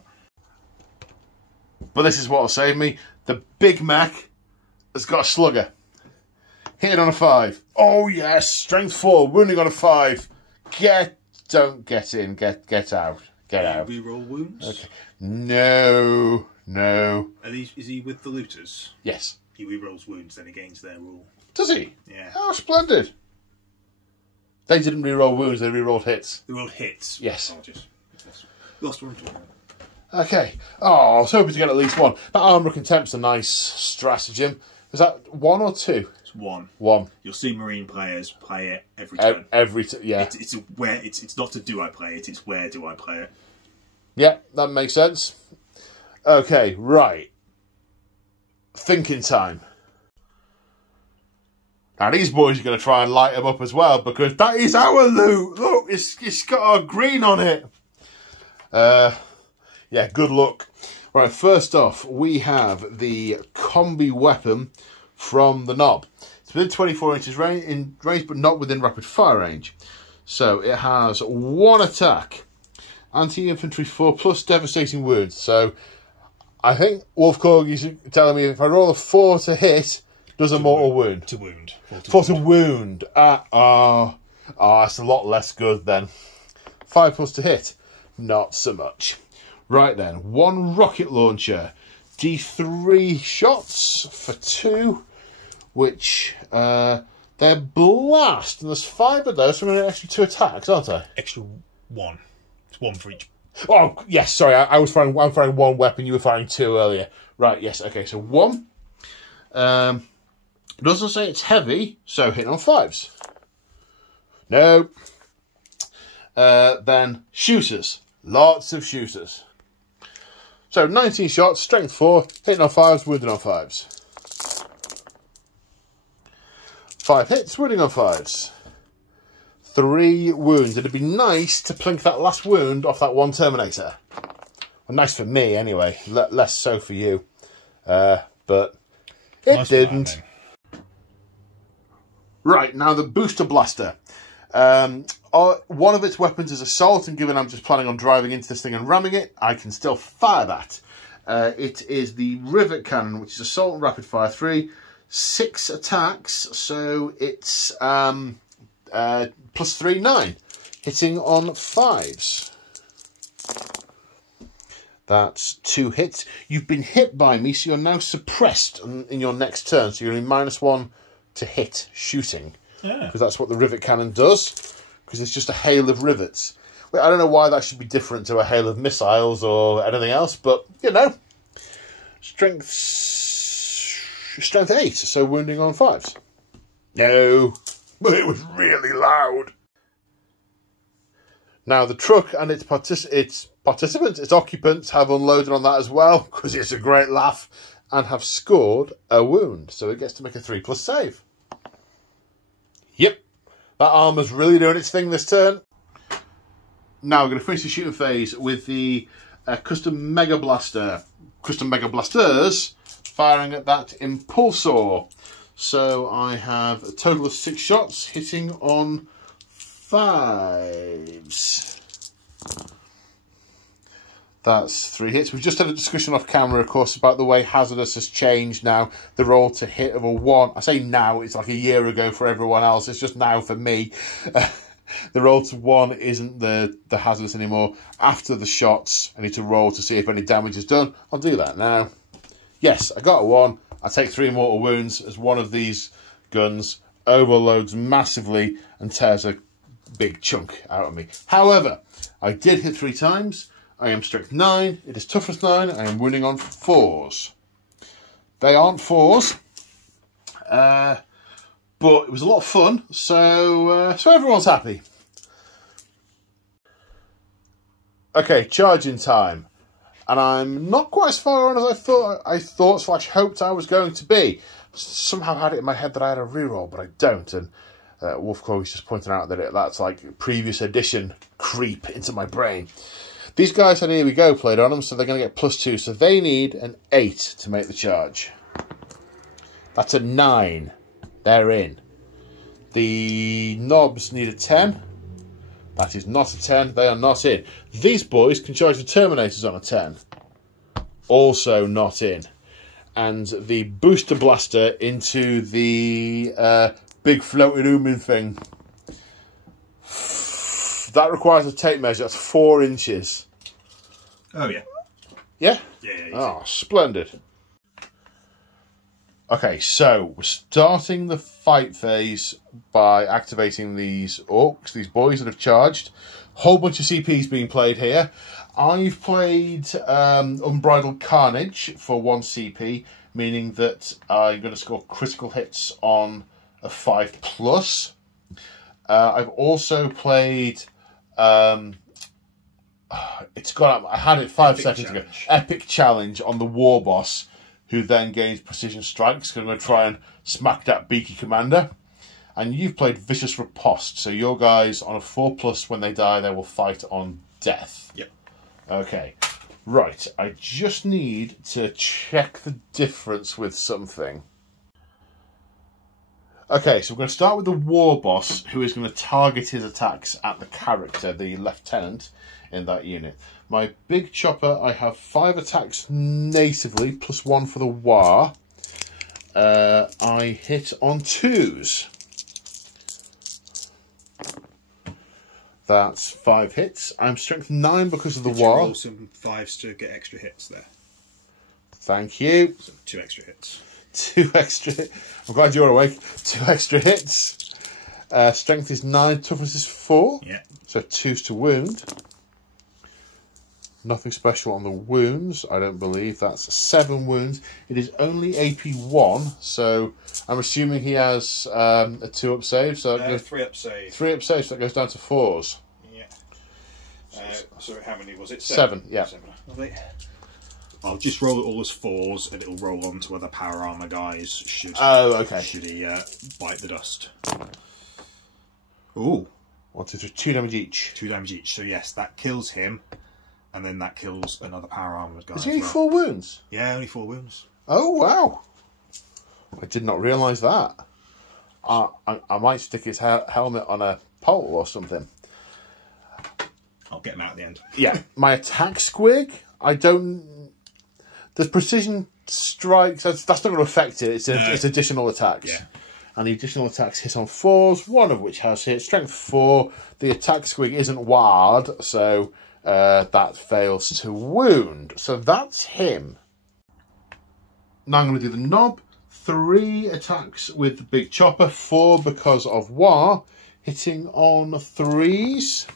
But this is what will save me. The Big Mac has got a slugger. Hit on a 5. Oh yes, strength 4, wounding on a 5. Don't get in, get out. Get out. Reroll wounds? Okay. No. Are these, is he with the looters? Yes. He rerolls wounds, then he gains their rule. Does he? Yeah. Oh, splendid. They didn't reroll wounds, they rerolled hits. They rolled hits. Yes. Apologies. Lost one. Okay. Oh, I was hoping to get at least 1. That Armour of Contempt's a nice stratagem. Is that 1 or 2? It's 1. 1. You'll see Marine players play it every turn. Yeah. It's not to do I play it, it's where do I play it. Yeah, that makes sense. Okay, right. Thinking time. Now these boys are going to try and light them up as well, because that is our loot. Look, it's got our green on it. Yeah, good luck. Right, first off, we have the combi weapon from the knob. It's within 24 inches range, but not within rapid fire range. So it has 1 attack. Anti-infantry 4+, devastating wounds. So I think Wolf Corgi's telling me if I roll a 4 to hit, does a mortal wound. To wound. 4 to wound. It's a lot less good then. 5+ to hit, not so much. Right then, 1 rocket launcher. D3 shots for 2, which they're blast, and there's 5 of those, so I'm going to extra 2 attacks, aren't I? Extra 1. It's 1 for each. Oh, yes, sorry, I'm firing 1 weapon, you were firing 2 earlier. Right, yes, okay, so 1. It doesn't say it's heavy, so hit on 5s. No. Then shooters. Lots of shooters. So 19 shots, strength 4, hitting on 5s, wounding on 5s. 5 hits, wounding on 5s. 3 wounds. It'd be nice to plink that last wound off that 1 Terminator. Well, nice for me, anyway. Less so for you. But it nice didn't. Right, now the Booster Blaster. One of its weapons is assault, and given I'm just planning on driving into this thing and ramming it, I can still fire that. It is the Rivet Cannon, which is assault and rapid fire 3, 6 attacks, so it's +3, 9, hitting on 5s. That's 2 hits. You've been hit by me, so you're now suppressed in your next turn, so you're in -1 to hit shooting. Because that's what the Rivet Cannon does. Because it's just a hail of rivets. Well, I don't know why that should be different to a hail of missiles or anything else, but, you know. Strength 8, so wounding on 5s. No, but it was really loud. Now, the truck and its participants, its occupants, have unloaded on that as well, because it's a great laugh, and have scored a wound. So it gets to make a 3+ save. Yep. That armour's really doing its thing this turn. Now we're going to finish the shooting phase with the Custom Mega Blaster. Custom Mega Blasters firing at that Impulsor. So I have a total of 6 shots hitting on 5s. That's 3 hits. We've just had a discussion off camera, of course, about the way Hazardous has changed now. The roll to hit of a 1. I say now, it's like a year ago for everyone else. It's just now for me. The roll to 1 isn't the Hazardous anymore. After the shots, I need to roll to see if any damage is done. I'll do that now. Yes, I got a 1. I take 3 mortal wounds as one of these guns overloads massively and tears a big chunk out of me. However, I did hit 3 times. I am strength 9, it is toughness 9, I am wounding on 4s. They aren't 4s, but it was a lot of fun, so everyone's happy. Okay, charging time. And I'm not quite as far on as I thought / hoped I was going to be. Somehow had it in my head that I had a reroll, but I don't, and Wolfclaw is just pointing out that that's like previous edition creep into my brain. These guys had Here We Go played on them, so they're going to get +2. So they need an 8 to make the charge. That's a 9. They're in. The knobs need a 10. That is not a 10. They are not in. These boys can charge the Terminators on a 10. Also not in. And the Booster Blaster into the big floating ooming thing. That requires a tape measure. That's 4 inches. Oh, yeah. Yeah? Yeah. Oh, splendid. Okay, so we're starting the fight phase by activating these Orks, these boys that have charged. Whole bunch of CPs being played here. I've played Unbridled Carnage for 1 CP, meaning that I'm going to score critical hits on a 5+. I've also played... it's gone up. I had it 5 seconds ago. Epic Challenge on the War Boss, who then gains precision strikes, because I'm going to try and smack that beaky commander. And you've played Vicious Riposte, so your guys on a 4+, when they die, they will fight on death. Yep. Okay. Right, I just need to check the difference with something. Okay, so we're going to start with the War Boss, who is going to target his attacks at the character, the Lieutenant, in that unit. My big chopper, I have 5 attacks natively, plus 1 for the War. I hit on 2s. That's 5 hits. I'm strength 9 because of the War. Roll some 5s to get extra hits there. Thank you. So 2 extra hits. 2 extra hits. I'm glad you're awake. 2 extra hits. Strength is 9, toughness is 4. Yeah. So 2s to wound. Nothing special on the wounds, I don't believe. That's 7 wounds. It is only AP 1, so I'm assuming he has a 2-up save. So 3-up save. 3-up save, so that goes down to 4s. Yeah. So how many was it? 7, yeah. 7. Lovely. I'll just roll it all as 4s, and it'll roll on to other power armor guys. Should he bite the dust? Ooh. 1, 2, 3, 2 damage each. 2 damage each. So yes, that kills him. And then that kills another power armoured guy. Is he only 4 wounds? Yeah, only 4 wounds. Oh, wow. I did not realise that. I might stick his helmet on a pole or something. I'll get him out at the end. Yeah. My attack squig, I don't... The precision strikes, that's not going to affect it. It's additional attacks. Yeah. And the additional attacks hit on 4s, one of which has hit. Strength 4. The attack squig isn't wired, so... that fails to wound. So that's him. Now I'm going to do the knob. 3 attacks with the big chopper. 4 because of War. Hitting on 3s.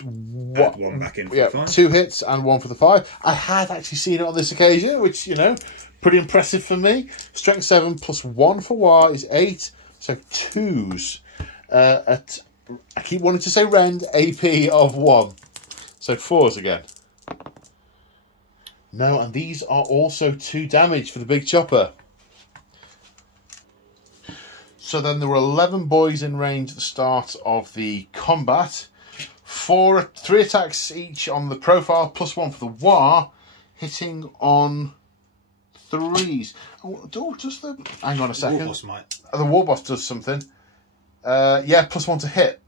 Add 1 back in for the 5. 2 hits and 1 for the 5. I had actually seen it on this occasion, which, you know, pretty impressive for me. Strength 7 plus 1 for War is 8. So 2s I keep wanting to say rend, AP of 1. So 4s again. No, and these are also 2 damage for the big chopper. So then there were 11 boys in range at the start of the combat. 3 attacks each on the profile, plus 1 for the War, hitting on 3s. Oh, does the... Hang on a second. The War Boss might. The War Boss does something. Yeah, plus 1 to hit.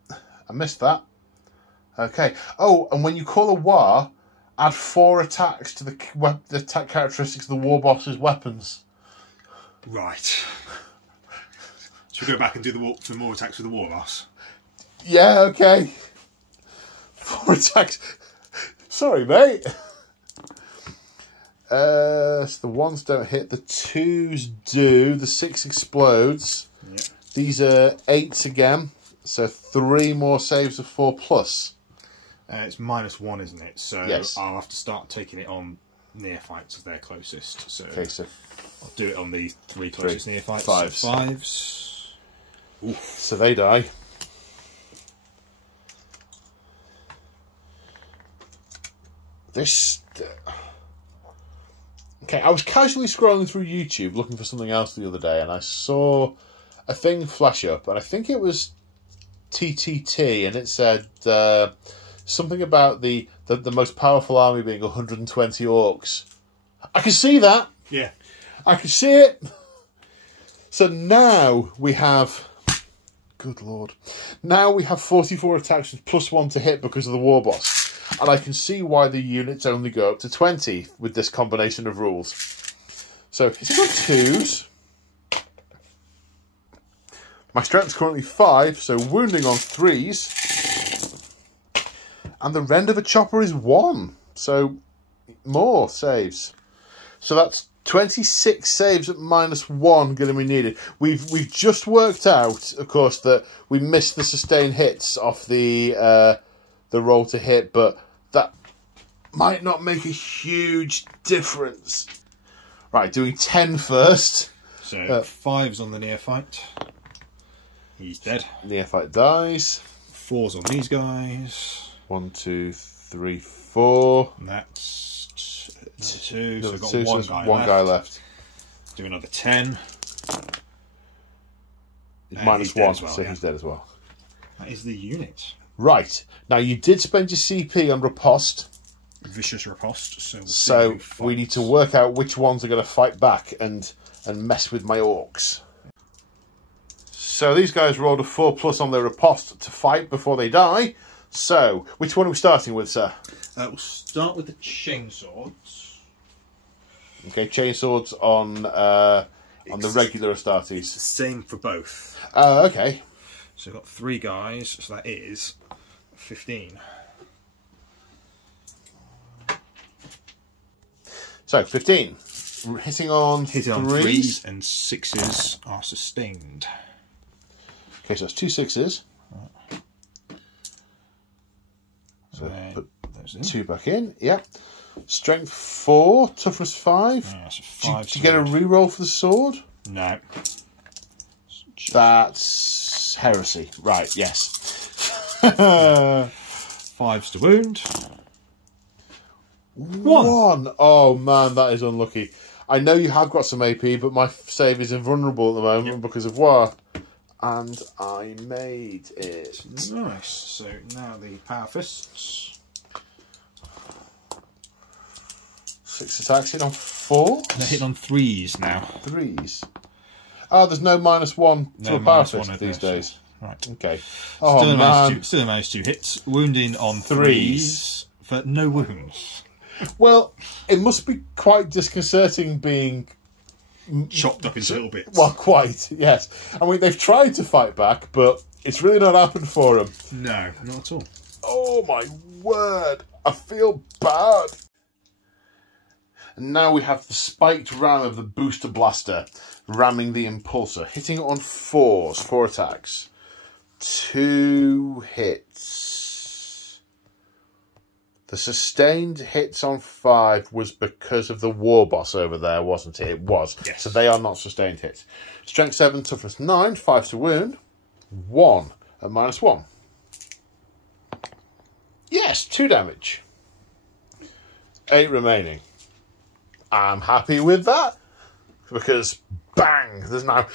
I missed that. Okay. Oh, and when you call a War, add 4 attacks to the attack characteristics of the War Boss's weapons. Right. Should we go back and do some more attacks with the War Boss? Yeah, okay. 4 attacks. Sorry, mate. So the 1s don't hit. The 2s do. The 6 explodes. Yeah. These are 8s again, so 3 more saves of 4+. It's -1, isn't it? So yes. I'll have to start taking it on neophytes as they're closest. So, okay, so I'll do it on the 3 closest neophytes. 5s. So 5s. Oof. So they die. Okay, I was casually scrolling through YouTube looking for something else the other day, and I saw a thing flash up, and I think it was TTT, and it said something about the most powerful army being 120 orcs. I can see that. Yeah. I can see it. So now we have... Good Lord. Now we have 44 attacks with +1 to hit because of the War Boss. And I can see why the units only go up to 20 with this combination of rules. So, hitting on 2s. My strength's currently 5, so wounding on 3s. And the rend of a chopper is 1. So, more saves. So that's 26 saves at -1 going to be needed. We've just worked out, of course, that we missed the sustained hits off the roll to hit, but that might not make a huge difference. Right, doing 10 first. So 5s on the neophyte. He's dead. Neophyte dies. 4s on these guys. 1, 2, 3, 4. And that's 2. So we've got 2, one, so guy, one left. guy left. Do another 10. -1, well, so yeah. he's dead as well. That is the unit. Right. Now, you did spend your CP on riposte. Vicious riposte. So we need to work out which ones are going to fight back and mess with my orcs. So these guys rolled a 4+ on their riposte to fight before they die. So, which one are we starting with, sir? We'll start with the chainswords. Okay, chainswords on the regular Astartes. Same for both. Okay. So we've got 3 guys, so that is 15. So, 15. Hitting on Hitting on threes. 3s and 6s are sustained. Okay, so that's 2 6s. So put those in. 2 back in. Yep. Strength 4, toughness 5. Yeah, so 5 do you get a reroll for the sword? No. That's heresy. Right, yes. 5s to wound. 1. Oh man, that is unlucky. I know you have got some AP, but my save is invulnerable at the moment because of war. And I made it. Nice. So now the power fists. 6 attacks, hit on 4. They're hitting on 3s now. 3s. Oh, there's no -1 to a power fist these days. Right. Okay. Oh Still managed 2 hits. Wounding on 3s for no wounds. Well, it must be quite disconcerting being Chopped up into little bits. Well, quite, yes. I mean, they've tried to fight back, but it's really not happened for them. No, not at all. Oh my word, I feel bad. And now we have the spiked ram of the booster blaster ramming the impulsor, hitting it on 4s, 4 attacks. 2 hits. The sustained hits on 5 was because of the war boss over there, wasn't it? It was. Yes. So they are not sustained hits. Strength 7, toughness 9, 5 to wound. 1 at -1. Yes, 2 damage. 8 remaining. I'm happy with that. Because, bang, there's now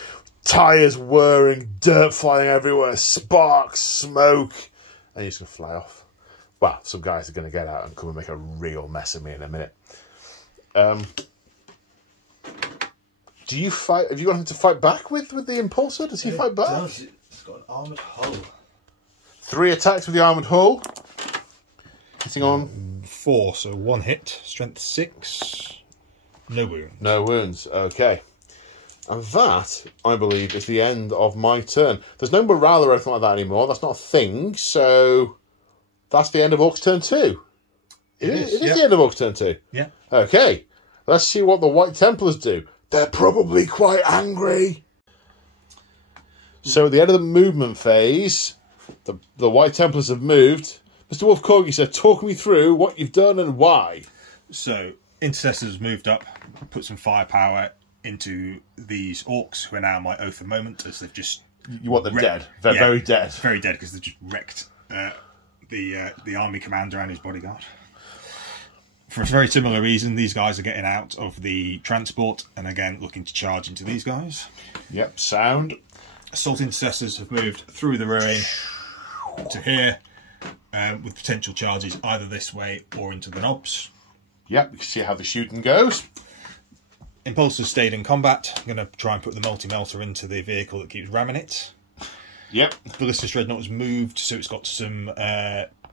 tyres whirring, dirt flying everywhere, sparks, smoke, and you're just going to fly off. Well, some guys are going to get out and come and make a real mess of me in a minute. Do you fight? Have you got him to fight back with the impulsor? Does he fight back? It does. It's got an armoured hull. 3 attacks with the armoured hull. Hitting on 4, so 1 hit. Strength 6. No wound. No wounds. Okay. And that, I believe, is the end of my turn. There's no morale or anything like that anymore. That's not a thing. So that's the end of Orcs turn 2. It is the end of Orcs turn 2. Yeah. Okay. Let's see what the White Templars do. They're probably quite angry. So at the end of the movement phase, the White Templars have moved. Mr. Wolf Corgi said, talk me through what you've done and why. So, Intercessors moved up, put some firepower into these Orcs, who are now my oath of moment, as they've just... You want them dead? They're very dead. Very dead, because they've just wrecked the army commander and his bodyguard. For a very similar reason, these guys are getting out of the transport, and again, looking to charge into these guys. Yep, sound. Assault Intercessors have moved through the ruin to here, with potential charges either this way or into the knobs. Yep, you can see how the shooting goes. Impulsors stayed in combat. I'm going to try and put the multi-melter into the vehicle that keeps ramming it. Yep. Ballistic Dreadnought has moved, so it's got some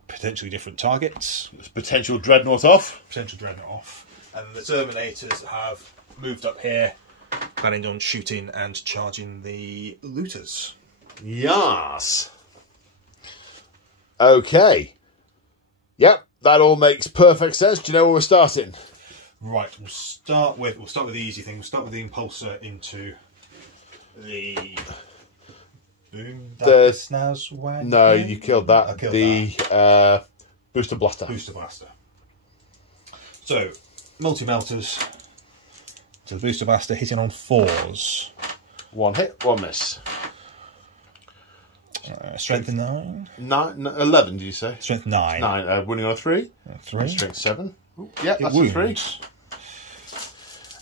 potentially different targets. Potential Dreadnought off. Potential Dreadnought off. And the Terminators have moved up here, planning on shooting and charging the looters. Yes. Okay. Yep, that all makes perfect sense. Do you know where we're starting? Right, we'll start with the easy thing. We'll start with the impulsor into the boom. Snazwag. No, you killed that. I killed the booster blaster. Booster blaster. So, multi-melters to the booster blaster, hitting on 4s. 1 hit, 1 miss. Strength 9. 11, did you say? Strength 9. 9. Winning on a 3. 3. Strength 7. Ooh, yeah, that's wounds. a 3.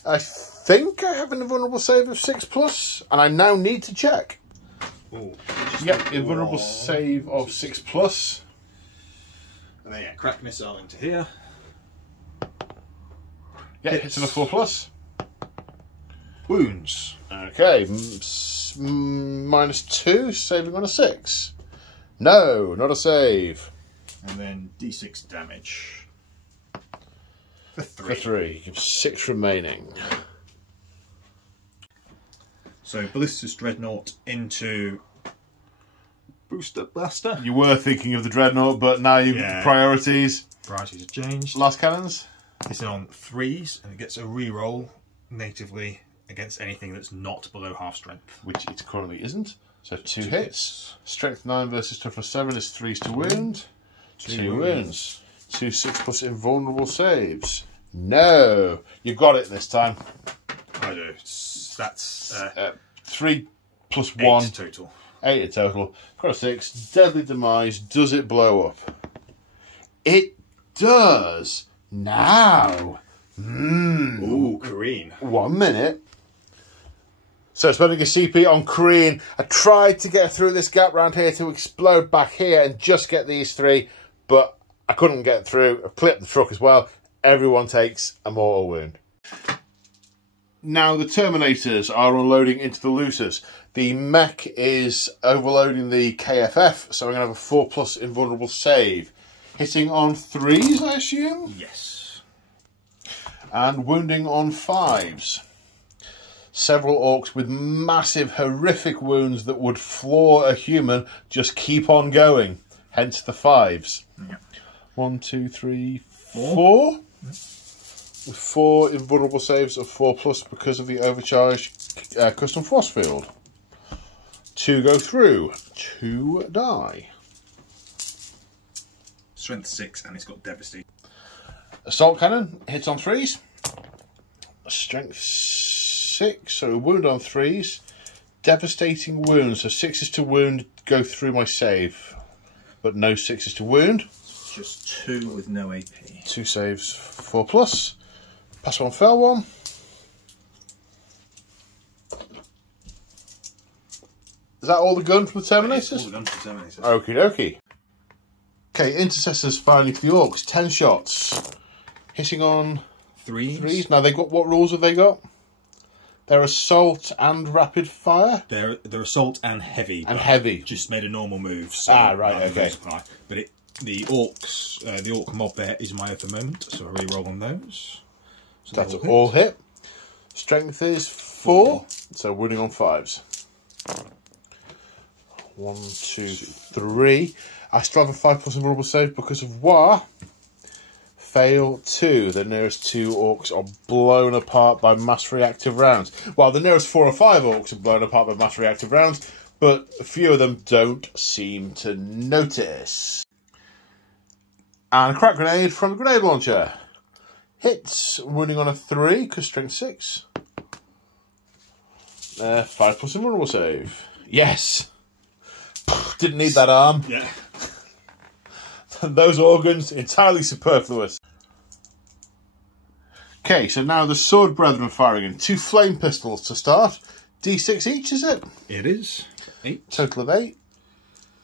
I think I have an invulnerable save of 6+, and I now need to check. Ooh, Yep, invulnerable save of 6+. And then, crack missile into here. Yeah, hits on a 4+. Wounds. Okay, -2, saving on a 6. No, not a save. And then D6 damage. For 3. For 3. You have 6 remaining. So Ballista's Dreadnought into Booster Blaster. You were thinking of the Dreadnought, but now you've priorities. Priorities have changed. Last cannons. It's on 3s and it gets a reroll natively against anything that's not below half strength. Which it currently isn't. So 2 hits. Strength 9 versus toughness 7 is 3s to wound. 2 wounds. 2 6+ invulnerable saves. No! You got it this time. I do. That's 3 plus 1. 8 total. 8 in total. Got a 6. Deadly Demise. Does it blow up? It does. Now. Ooh, Kareen. 1 minute. So spending a CP on Kareen. I tried to get through this gap round here to explode back here and just get these 3, but I couldn't get through. I've clipped the truck as well. Everyone takes a mortal wound. Now the Terminators are unloading into the looters. The mech is overloading the KFF, so I'm going to have a 4+ invulnerable save. Hitting on 3s, I assume? Yes. And wounding on 5s. Several orcs with massive, horrific wounds that would floor a human just keep on going. Hence the 5s. Yeah. 1, 2, 3, 4. With 4 invulnerable saves of 4+ because of the overcharged custom force field. 2 go through. 2 die. Strength 6 and it's got Devastate. Assault cannon hits on 3s. Strength 6, so wound on 3s. Devastating wound, so 6s to wound go through my save, but no 6s to wound. Just 2 with no AP. 2 saves, 4+. Pass 1, fail 1. Is that all the gun from the Terminators? All the gun from the Terminators. Okie dokie. Okay, Intercessors firing to the Orcs. 10 shots. Hitting on 3s. Now, they got what rules have they got? They're assault and rapid fire? They're assault and heavy. And heavy. Just made a normal move. So right, okay. But the Orcs, the Orc mob there is my at the moment, so I re-roll on those. So that's all hit. Strength is 4, so wounding on 5s. 1, 2, 3. I still have a 5+ invulnerable save because of War. Fail 2. The nearest 2 orcs are blown apart by mass reactive rounds. Well, the nearest 4 or 5 orcs are blown apart by mass reactive rounds, but a few of them don't seem to notice. And a crack grenade from a grenade launcher. Hits, wounding on a 3, because strength 6. 5+ invulnerable save. Yes! Didn't need that arm. Yeah. Those organs, entirely superfluous. Okay, so now the Sword Brethren firing in. 2 flame pistols to start. D6 each, is it? It is. 8. Total of 8.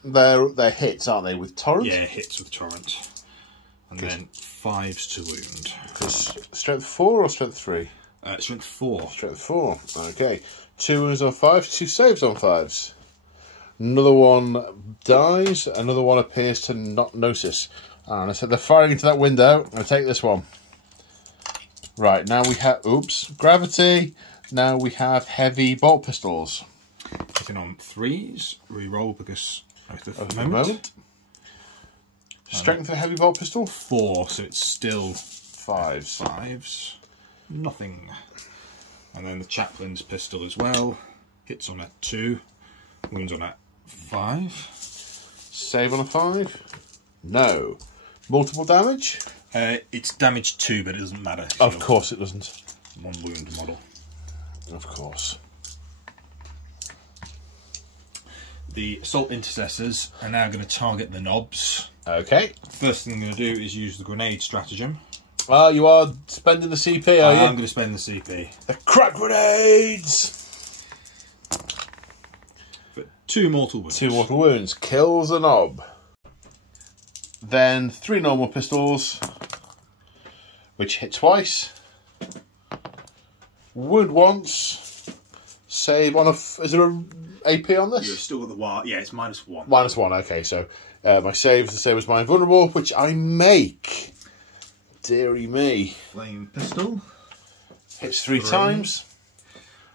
They're hits, aren't they, with Torrent? Yeah, hits with Torrent. And then 5s to wound. Because strength 4 or strength 3? Strength 4. Strength 4. Okay. 2 wounds on 5s, 2 saves on 5s. Another one dies. Another one appears to not notice. And I said they're firing into that window. I'll take this one. Right, now we have... Oops. Gravity. Now we have heavy bolt pistols. Hitting on 3s. Re-roll because... At the moment. Strength of a heavy bolt pistol? 4, so it's still 5s. 5s. Nothing. And then the Chaplain's pistol as well. Hits on a 2. Wounds on a 5. Save on a 5? No. Multiple damage? It's damage 2, but it doesn't matter. Of course it doesn't. 1 wound model. Of course. The Assault Intercessors are now going to target the knobs. Okay. First thing I'm going to do is use the grenade stratagem. Well, you are spending the CP, are you? I'm going to spend the CP. The crack grenades! For 2 mortal wounds. 2 mortal wounds. Kills the knob. Then 3 normal pistols, which hit twice. Wound once. save on a... Is there a AP on this? You've still got the war. Yeah, it's -1. -1, okay. So my save is the same as my invulnerable, which I make. Deary me. Flame pistol. Hits 3 times.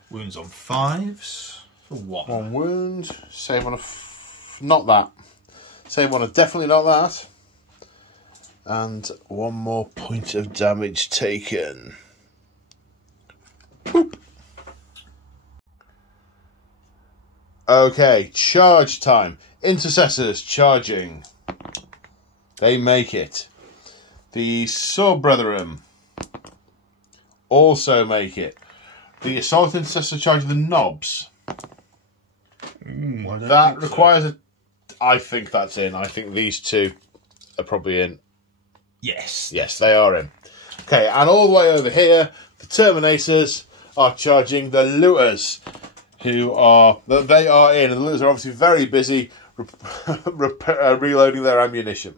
Wounds on 5s for 1. 1 wound. Save on a... Not that. Save on a definitely not that. And 1 more point of damage taken. Boop. Okay, charge time. Intercessors charging. They make it. The Sword Brethren also make it. The Assault Intercessor charging the knobs. That requires a... I think that's in. I think these two are probably in. Yes. Yes, they are in. Okay, and all the way over here, the Terminators are charging the Looters, who are... They are in, and the Looters are obviously very busy reloading their ammunition.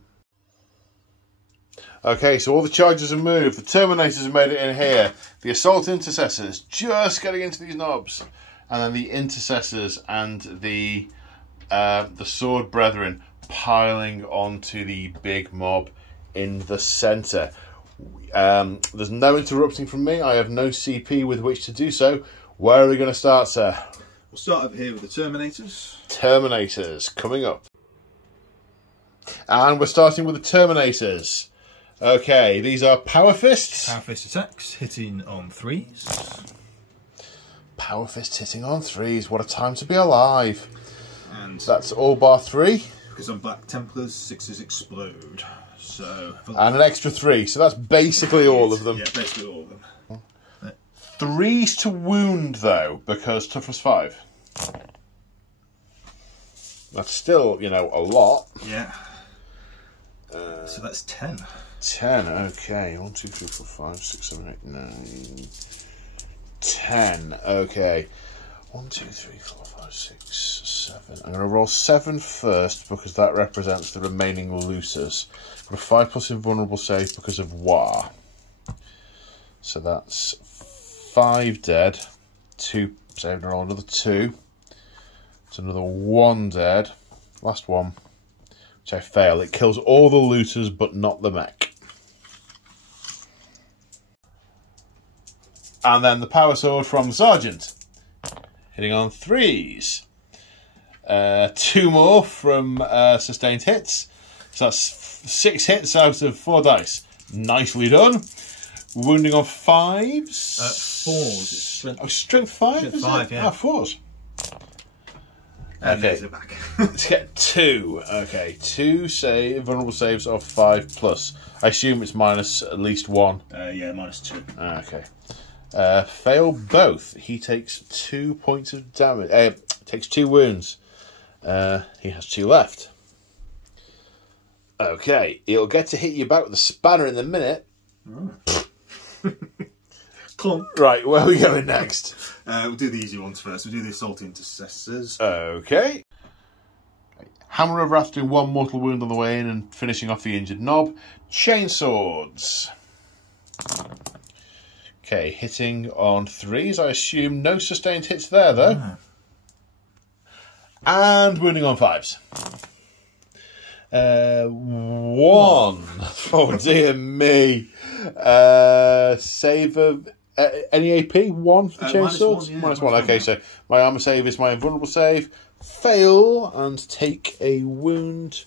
Okay, so all the charges are moved. The Terminators have made it in here. The Assault Intercessors just getting into these knobs. And then the Intercessors and the Sword Brethren piling onto the big mob in the centre. There's no interrupting from me. I have no CP with which to do so. Where are we going to start, sir? We'll start up here with the Terminators. Terminators coming up. And we're starting with the Terminators. Okay, these are Power Fists. Power Fist attacks, hitting on 3s. Power Fist hitting on 3s. What a time to be alive. And that's all bar 3. Because on Black Templars, 6s explode. So and an extra 3. So that's basically all of them. Yeah, basically all of them. 3s to wound, though, because toughness 5. That's still, you know, a lot. Yeah. So that's 10. 10, okay. 1, 2, 3, 4, 5, 6, 7, 8, 9. 10, okay. 1, 2, 3, 4, 5, 6, 7. I'm going to roll 7 first because that represents the remaining looters. Got a 5+ invulnerable save because of War. So that's 5 dead. 2 saved and roll another 2. It's another 1 dead. Last one, which I fail. It kills all the looters but not the mech. And then the power sword from the sergeant, hitting on 3s. 2 more from sustained hits. So that's 6 hits out of 4 dice. Nicely done. Wounding on 5s. 4s. Strength. Oh, strength 5? Strength 5, yeah. 4s. And okay. there's it back. Let's get 2. Okay, 2 vulnerable saves of 5+. I assume it's minus at least 1. Yeah, -2. Okay. Fail both. He takes 2 points of damage. Takes 2 wounds. He has 2 left. Okay, he'll get to hit you back with a spanner in a minute. Clunk. Right, where are we going next? We'll do the easy ones first. We'll do the Assault Intercessors. Okay. Hammer of Wrath doing 1 mortal wound on the way in and finishing off the injured knob. Chainswords. Okay, hitting on 3s. I assume no sustained hits there, though. And wounding on 5s. 1. Oh, dear me. Save of... any AP? 1 for chainswords? -1. Okay, so my armour save is my invulnerable save. Fail and take a wound,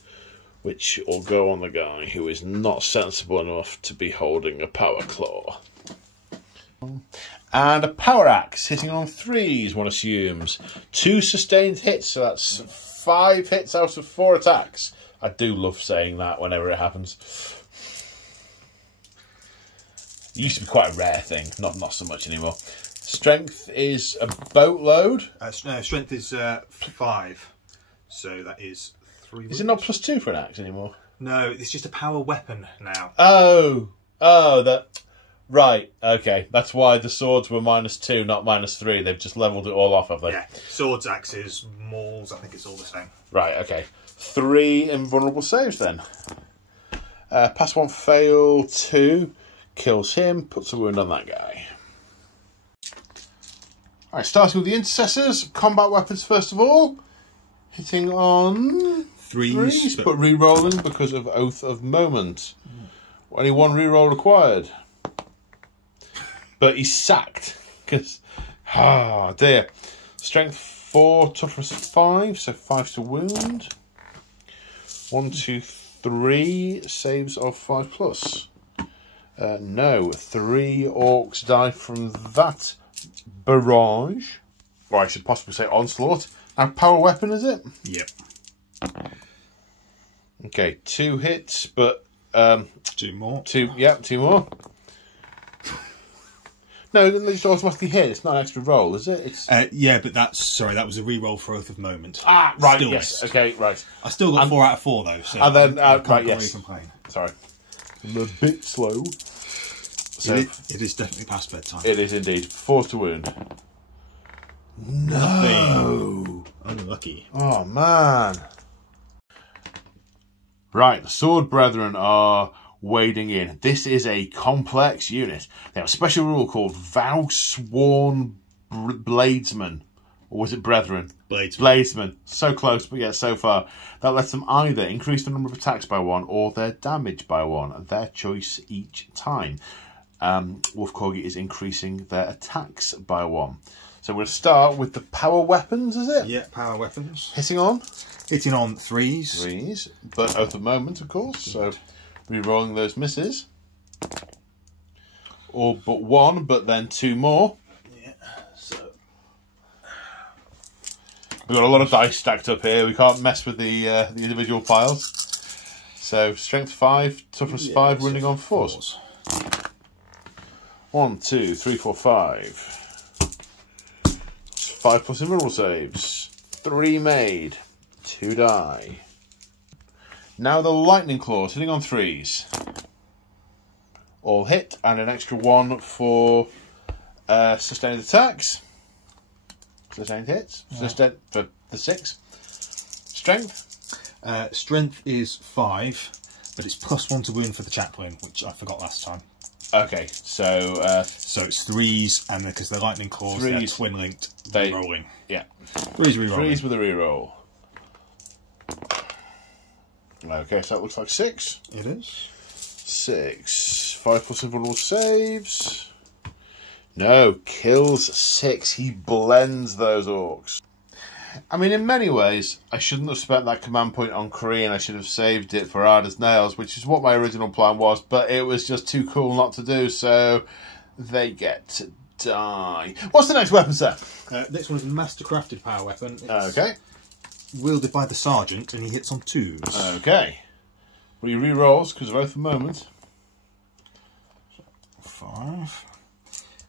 which will go on the guy who is not sensible enough to be holding a power claw. And a power axe hitting on 3s, one assumes. 2 sustained hits, so that's 5 hits out of 4 attacks. I do love saying that whenever it happens. It used to be quite a rare thing, not so much anymore. Strength is a boatload. No, strength is 5, so that is 3. Is it not +2 for an axe anymore? No, it's just a power weapon now. Oh, that. Right, okay. That's why the swords were -2, not -3. They've just levelled it all off, have they? Yeah, swords, axes, mauls, I think it's all the same. Right, okay. 3 invulnerable saves then. Pass 1, fail 2. Kills him, puts a wound on that guy. Alright, starting with the intercessors. Combat weapons first of all. Hitting on threes but re-rolling because of Oath of Moment. Only one re-roll required. But he's sacked. Because, dear. Strength 4, toughness 5, so 5 to wound. 1, 2, 3 saves of 5+. No, 3 orcs die from that barrage. Or I should possibly say onslaught. Now, power weapon, is it? Yep. Okay, 2 hits, but 2 more. 2 more. No, they just automatically hit. It's not an extra roll, is it? It's... yeah, but that was a re-roll for Oath of Moment. Ah, right, Still yes. missed. Okay, right. I still got 4 out of 4, though. So and then, I can't right, really yes. complain. Sorry. I'm a bit slow. So it is definitely past bedtime. It is indeed. 4 to wound. No! Unlucky. Oh, man. Right, the Sword Brethren are wading in. This is a complex unit. They have a special rule called Vow Sworn Bladesman. Or was it Brethren? Bladesman. So close, but yet so far. That lets them either increase the number of attacks by 1 or their damage by 1. Their choice each time. Wolf Corgi is increasing their attacks by 1. So we'll start with the power weapons, is it? Yeah, power weapons. Hitting on? Hitting on 3s. 3s, but Oath of Moment, of course. So re-rolling those misses. All but 1, but then 2 more. Yeah, so... We've got a lot of dice stacked up here. We can't mess with the individual piles. So strength 5, toughness 5, wounding on 4s. 1, 2, 3, 4, 5. 5+ invulnerable saves. 3 made. 2 die. Now the lightning claws, hitting on 3s. All hit, and an extra 1 for sustained attacks. Sustained hits. Yeah. Sustained for the 6. Strength? Strength is 5, but it's +1 to wound for the chaplain, which I forgot last time. Okay, so it's 3s, and because they're lightning claws, they're twin linked. Rolling. Yeah. 3s re-rolling. 3s with a reroll. Okay, so that looks like 6. It is. 6. 5+ invulnerable saves. No, kills 6. He blends those orcs. I mean, in many ways, I shouldn't have spent that command point on Korean. I should have saved it for hard as nails, which is what my original plan was, but it was just too cool not to do, so they get to die. What's the next weapon set? Next one is a mastercrafted power weapon. It's okay. Wielded by the sergeant, and he hits on 2s. Okay. Well, he re-rolls because of Oath of Moment. 5.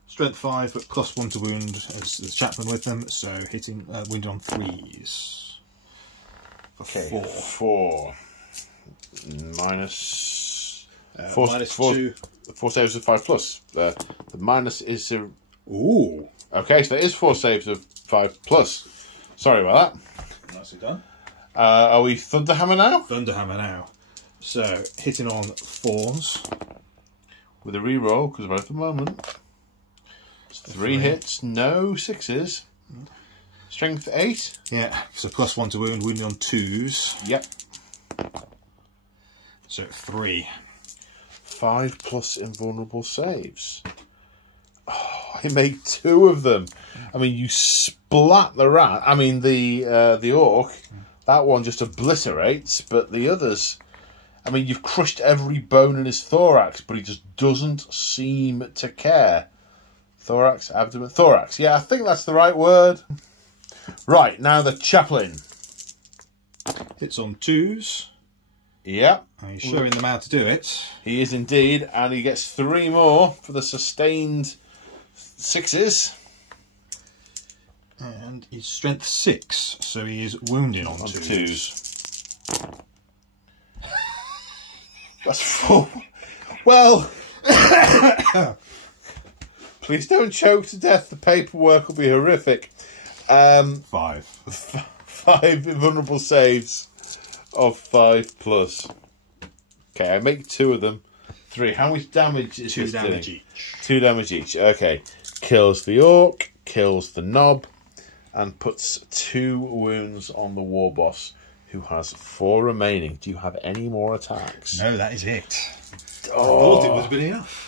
Strength 5, but +1 to wound as the chaplain with them, so hitting wounded on 3s. Okay, 4. 4. Minus 2. 4 saves of 5+. The minus is a... Ooh. Okay, so there is 4 saves of 5+. Sorry about that. Nicely done. Are we Thunderhammer now? Thunderhammer now. So, hitting on 4s. With a re-roll, because at the moment. 3 hits, no 6s. Strength 8. Yeah, so +1 to wound, wounding on 2s. Yep. So 3. 5+ invulnerable saves. Oh, I make 2 of them. I mean, you splat the rat. I mean, the orc. That one just obliterates, but the others. I mean, you've crushed every bone in his thorax, but he just doesn't seem to care. Thorax, abdomen, thorax. Yeah, I think that's the right word. Right, now the chaplain. Hits on 2s. Yep. He's showing them how to do it. He is indeed, and he gets 3 more for the sustained 6s. And he's strength 6, so he is wounding on 2s. That's 4. Well... Please don't choke to death. The paperwork will be horrific. 5. 5 invulnerable saves of 5+. Okay, I make 2 of them. 3. How much damage is 2 this damage doing? each. 2 damage each. Okay. Kills the orc. kills the knob and puts 2 wounds on the war boss, who has 4 remaining. Do you have any more attacks? No, that is it. Oh, I thought it would have been enough.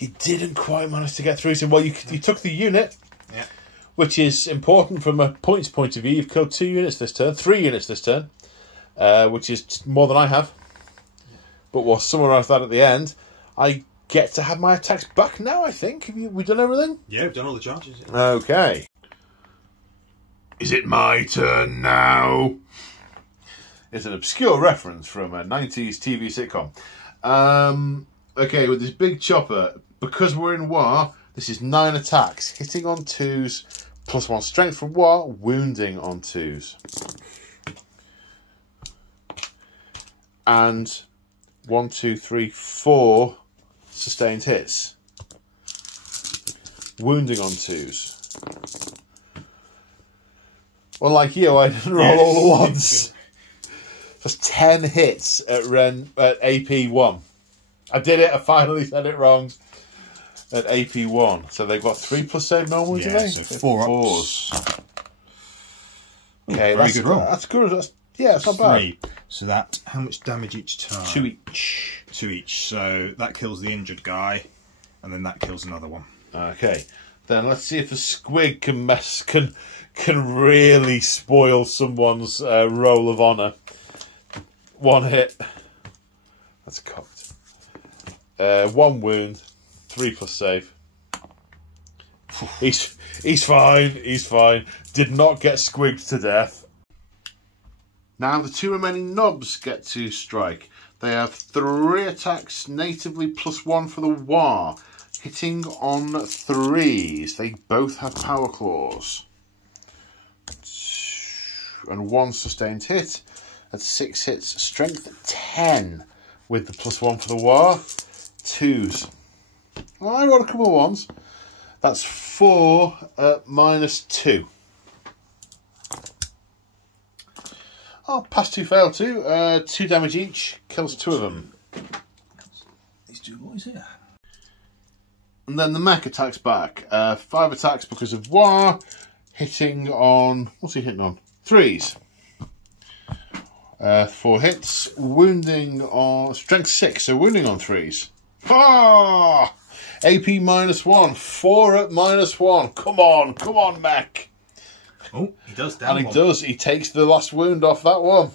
You didn't quite manage to get through. So, well, you took the unit, yeah, which is important from a points point of view. You've killed 2 units this turn, 3 units this turn, which is more than I have. But we'll summarise that at the end. I get to have my attacks back now, I think. Have we done everything? Yeah, we've done all the charges. Yeah. Okay. Is it my turn now? It's an obscure reference from a 90s TV sitcom. Okay, with this big chopper, because we're in war, this is 9 attacks. Hitting on 2s, +1 strength from war, wounding on 2s. And 1, 2, 3, 4 sustained hits. Wounding on 2s. Well, like you, I didn't roll all at once. Just 10 hits at AP 1. I did it. I finally said it wrong. At AP 1. So they've got 3 plus save normally, do they? So 4 4s. Okay, very good roll. That's good. That's not bad. 3. So that, how much damage each time? 2 each. 2 each. So that kills the injured guy, and then that kills another one. Okay. Then let's see if the squig can really spoil someone's roll of honour. 1 hit. That's cocked. 1 wound. 3 plus save. He's fine. He's fine. Did not get squigged to death. Now the 2 remaining knobs get to strike. They have 3 attacks natively +1 for the war. Hitting on 3s. They both have power claws. And 1 sustained hit. That's 6 hits. Strength 10 with the +1 for the war. 2s. Well, I rolled a couple of 1s. That's 4 -2. Oh, pass 2, fail 2. 2 damage each. Kills 2 of them. These 2 boys here. And then the mech attacks back. 5 attacks because of war. Hitting on... What's he hitting on? 3s. 4 hits. Wounding on... Strength 6, so wounding on 3s. Ah! AP -1. 4 at -1. Come on, mech. Oh, he does down And he one. does. He takes the last wound off that one.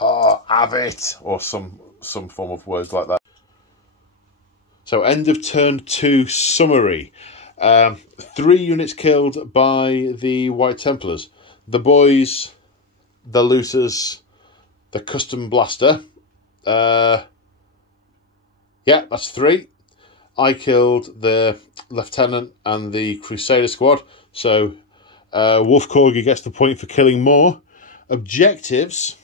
Ah, have it. Or some form of words like that. So, end of turn 2 summary. 3 units killed by the White Templars. The boys, the looters, the custom blaster. Yeah, that's 3. I killed the lieutenant and the Crusader squad. So, Wolf Corgi gets the point for killing more. Objectives.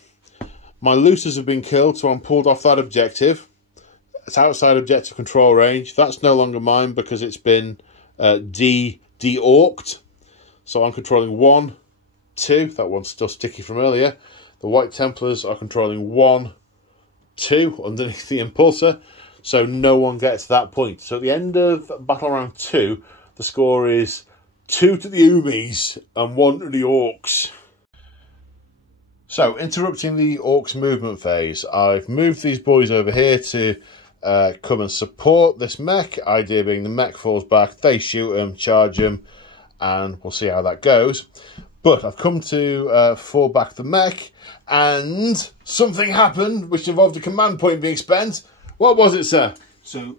My looters have been killed, so I'm pulled off that objective. It's outside objective control range. That's no longer mine because it's been de-orked. So I'm controlling 1, 2. That one's still sticky from earlier. The White Templars are controlling 1, 2 underneath the impulsor. So no one gets that point. So at the end of battle round 2, the score is 2 to the Umis and 1 to the Orks. So, interrupting the Orks movement phase, I've moved these boys over here to come and support this mech. Idea being the mech falls back, they shoot him, charge him, and we'll see how that goes. But I've come to fall back the mech, and something happened which involved a command point being spent. What was it, sir? So,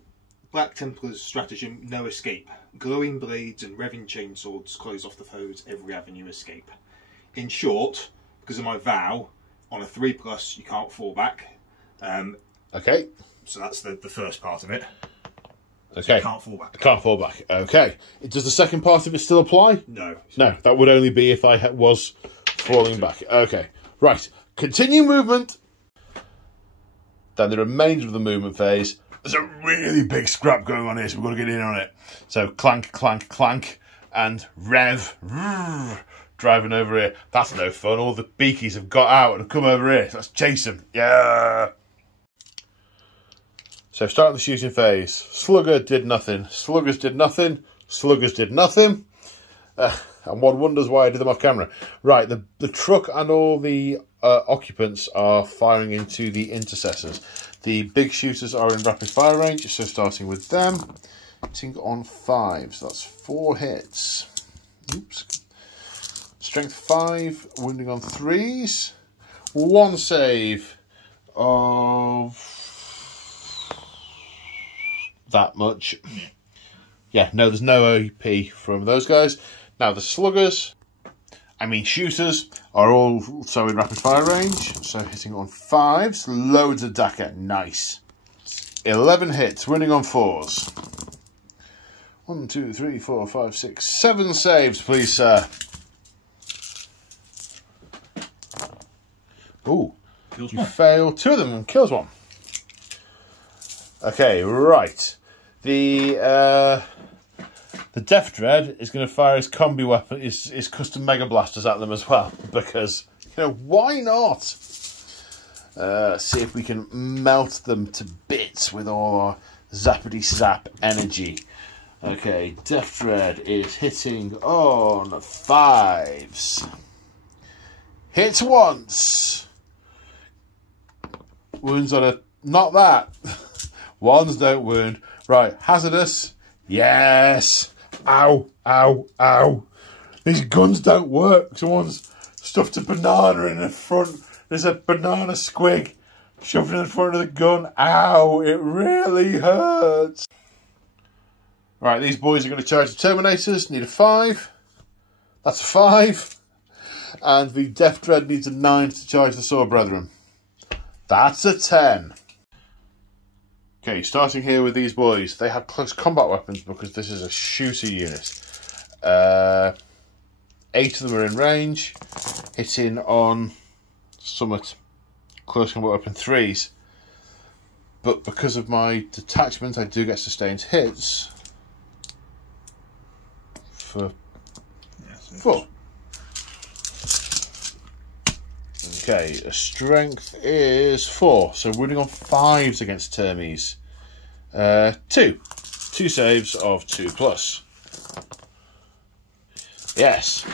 Black Templar's stratagem, no escape. Glowing blades and revving chainswords close off the foe's every avenue escape. In short, because of my vow, on a 3+, you can't fall back. Okay. So that's the first part of it. Okay. So you can't fall back. I can't fall back. Okay. Does the second part of it still apply? No. No, that would only be if I was falling back. Okay. Right. Continue movement. Then the remainder of the movement phase. There's a really big scrap going on here, so we've got to get in on it. So clank, clank, clank, and rev. Driving over here. That's no fun. All the beakies have got out and have come over here. So let's chase them. Yeah. So starting the shooting phase. Slugger did nothing. Sluggers did nothing. Sluggers did nothing. And one wonders why I did them off camera. Right, the truck and all the occupants are firing into the intercessors. The big shooters are in rapid fire range, so starting with them. Hitting on 5s, that's 4 hits. Oops. Strength 5, wounding on 3s. 1 save of that much. Yeah, no, there's no OP from those guys. Now the sluggers, shooters, are also in rapid fire range. So hitting on 5s, loads of Daka, nice. 11 hits, winning on 4s. 1, 2, 3, 4, 5, 6, 7 saves, please, sir. Ooh, you fail 2 of them and kills 1. Okay, right. The Death Dread is going to fire his combi weapon, his custom Mega Blasters at them as well, because, why not? See if we can melt them to bits with all our zappity zap energy. Okay, Death Dread is hitting on 5s. Hits once. Wounds on a... Not that. 1s don't wound. Right, hazardous. Yes. Ow, ow, ow. These guns don't work. Someone's stuffed a banana in the front. There's a banana squig shoved in the front of the gun. Ow, it really hurts. Right, these boys are going to charge the Terminators. Need a 5. That's a 5. And the Death Dread needs a 9 to charge the Sword Brethren. That's a 10. Okay, starting here with these boys. They have close combat weapons because this is a shooter unit. 8 of them are in range, hitting on Summit close combat weapon 3s. But because of my detachment, I do get sustained hits for 4. Okay, a strength is 4, so wounding on 5s against Termies. 2 saves of 2+. Yes,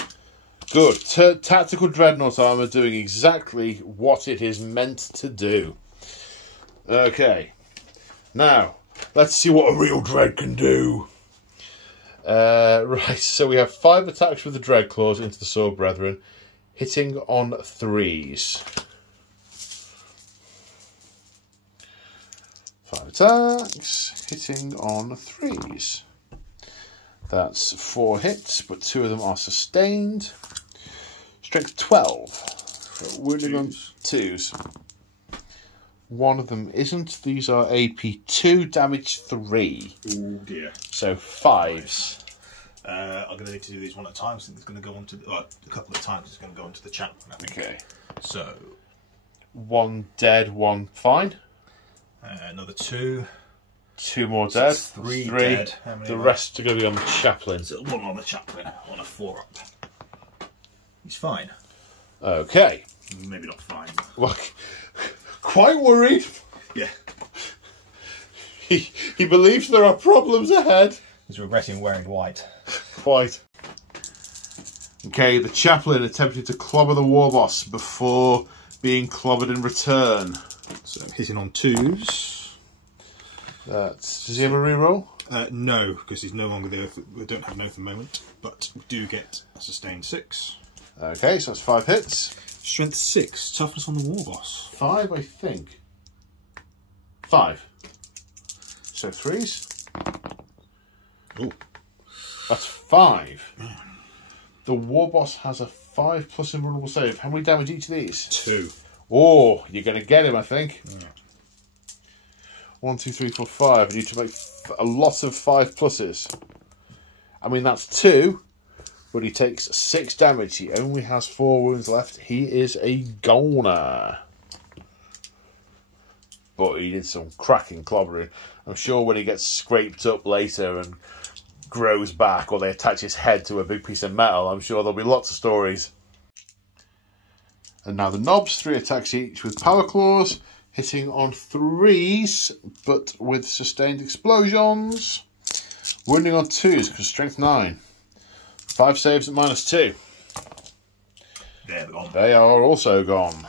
good. Tactical Dreadnought armor doing exactly what it is meant to do. Okay, now let's see what a real Dread can do. Right, so we have 5 attacks with the Dread Claws into the Sword Brethren. Hitting on 3s. 5 attacks, hitting on 3s. That's 4 hits, but 2 of them are sustained. Strength 12. Wounding on 2s. 1 of them isn't. These are AP 2, damage 3. Oh dear. So 5s. I'm going to need to do these one at a time. I think it's going to go on to a couple of times. It's going to go into the chat. I think. Okay. So 1 dead, 1 fine. Another 2. 2 more dead. 3 dead. How many the rest are going to be on the chaplain. So 1 on the chaplain. On a 4 up. He's fine. Okay. Maybe not fine. Well, quite worried. Yeah. He believes there are problems ahead. He's regretting wearing white. Quite. Okay, the chaplain attempted to clobber the war boss before being clobbered in return. So hitting on 2s. Does he have a reroll? No, because he's no longer there. We don't have no at the moment, but we do get a sustained 6. Okay, so that's 5 hits. Strength 6. Toughness on the war boss. 5, I think. 5. So 3s. Oh, that's 5. The war boss has a 5+ invulnerable save. How many damage each of these? 2. Oh, you're going to get him, I think. Yeah. 1, 2, 3, 4, 5. I need to make a lot of 5+s. That's 2, but he takes 6 damage. He only has 4 wounds left. He is a goner. But he did some cracking clobbering. I'm sure when he gets scraped up later and grows back, or they attach his head to a big piece of metal, I'm sure there'll be lots of stories. And now the knobs, 3 attacks each with power claws, hitting on 3s, but with sustained explosions. Wounding on 2s because strength 9. 5 saves at -2. They're gone. They are also gone.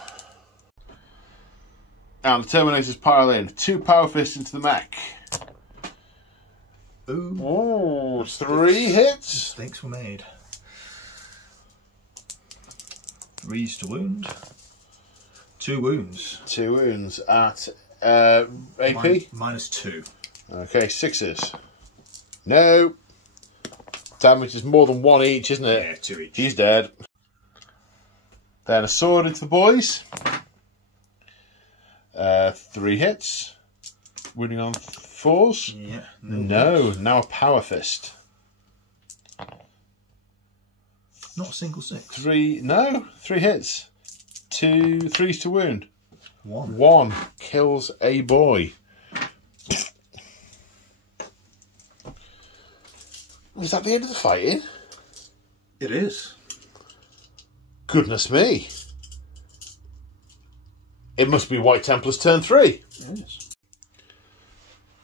And the Terminators pile in. 2 power fists into the mech. Ooh, 3 hits. Mistakes were made. 3s to wound. 2 wounds. 2 wounds at AP? -2. Okay, 6s. No. Damage is more than 1 each, isn't it? Yeah, 2 each. He's dead. Then a sword into the boys. 3 hits. Wounding on 4s. Yeah. No, now a power fist. Not a single 6. 3 hits. 2 3s to wound. 1. 1 kills a boy. Is that the end of the fighting? It is. Goodness me. It must be White Templars turn 3. It is.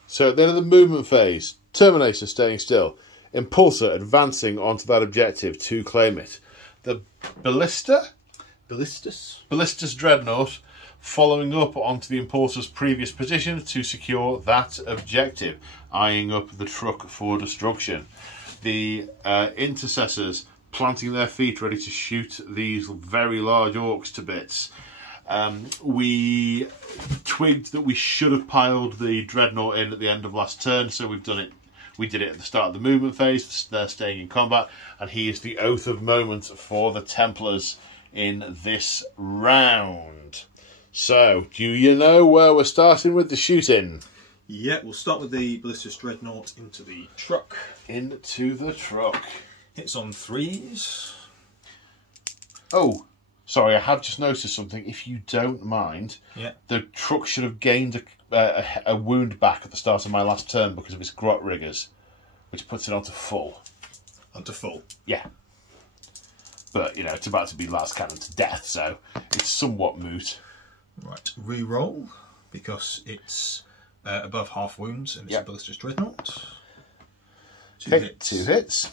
So at the end of the movement phase, Terminator staying still, Impulsor advancing onto that objective to claim it. The Ballistus Dreadnought following up onto the Impulsor's previous position to secure that objective, eyeing up the truck for destruction. The Intercessors planting their feet ready to shoot these very large orcs to bits. We twigged that we should have piled the Dreadnought in at the end of last turn, so we've done it. We did it at the start of the movement phase. They're staying in combat, and he is the oath of moment for the Templars in this round. So, do you know where we're starting with the shooting? Yeah, we'll start with the Ballistus Dreadnought into the truck. Into the truck. Hits on 3s. Oh, sorry, I have just noticed something. If you don't mind, Yeah. the truck should have gained a wound back at the start of my last turn because of its grot riggers, which puts it onto full. Onto full. Yeah. But, you know, it's about to be last cannon to death, so it's somewhat moot. Right, re-roll, because it's above half wounds and it's a Ballistus Dreadnought. 2 hits. 2 hits.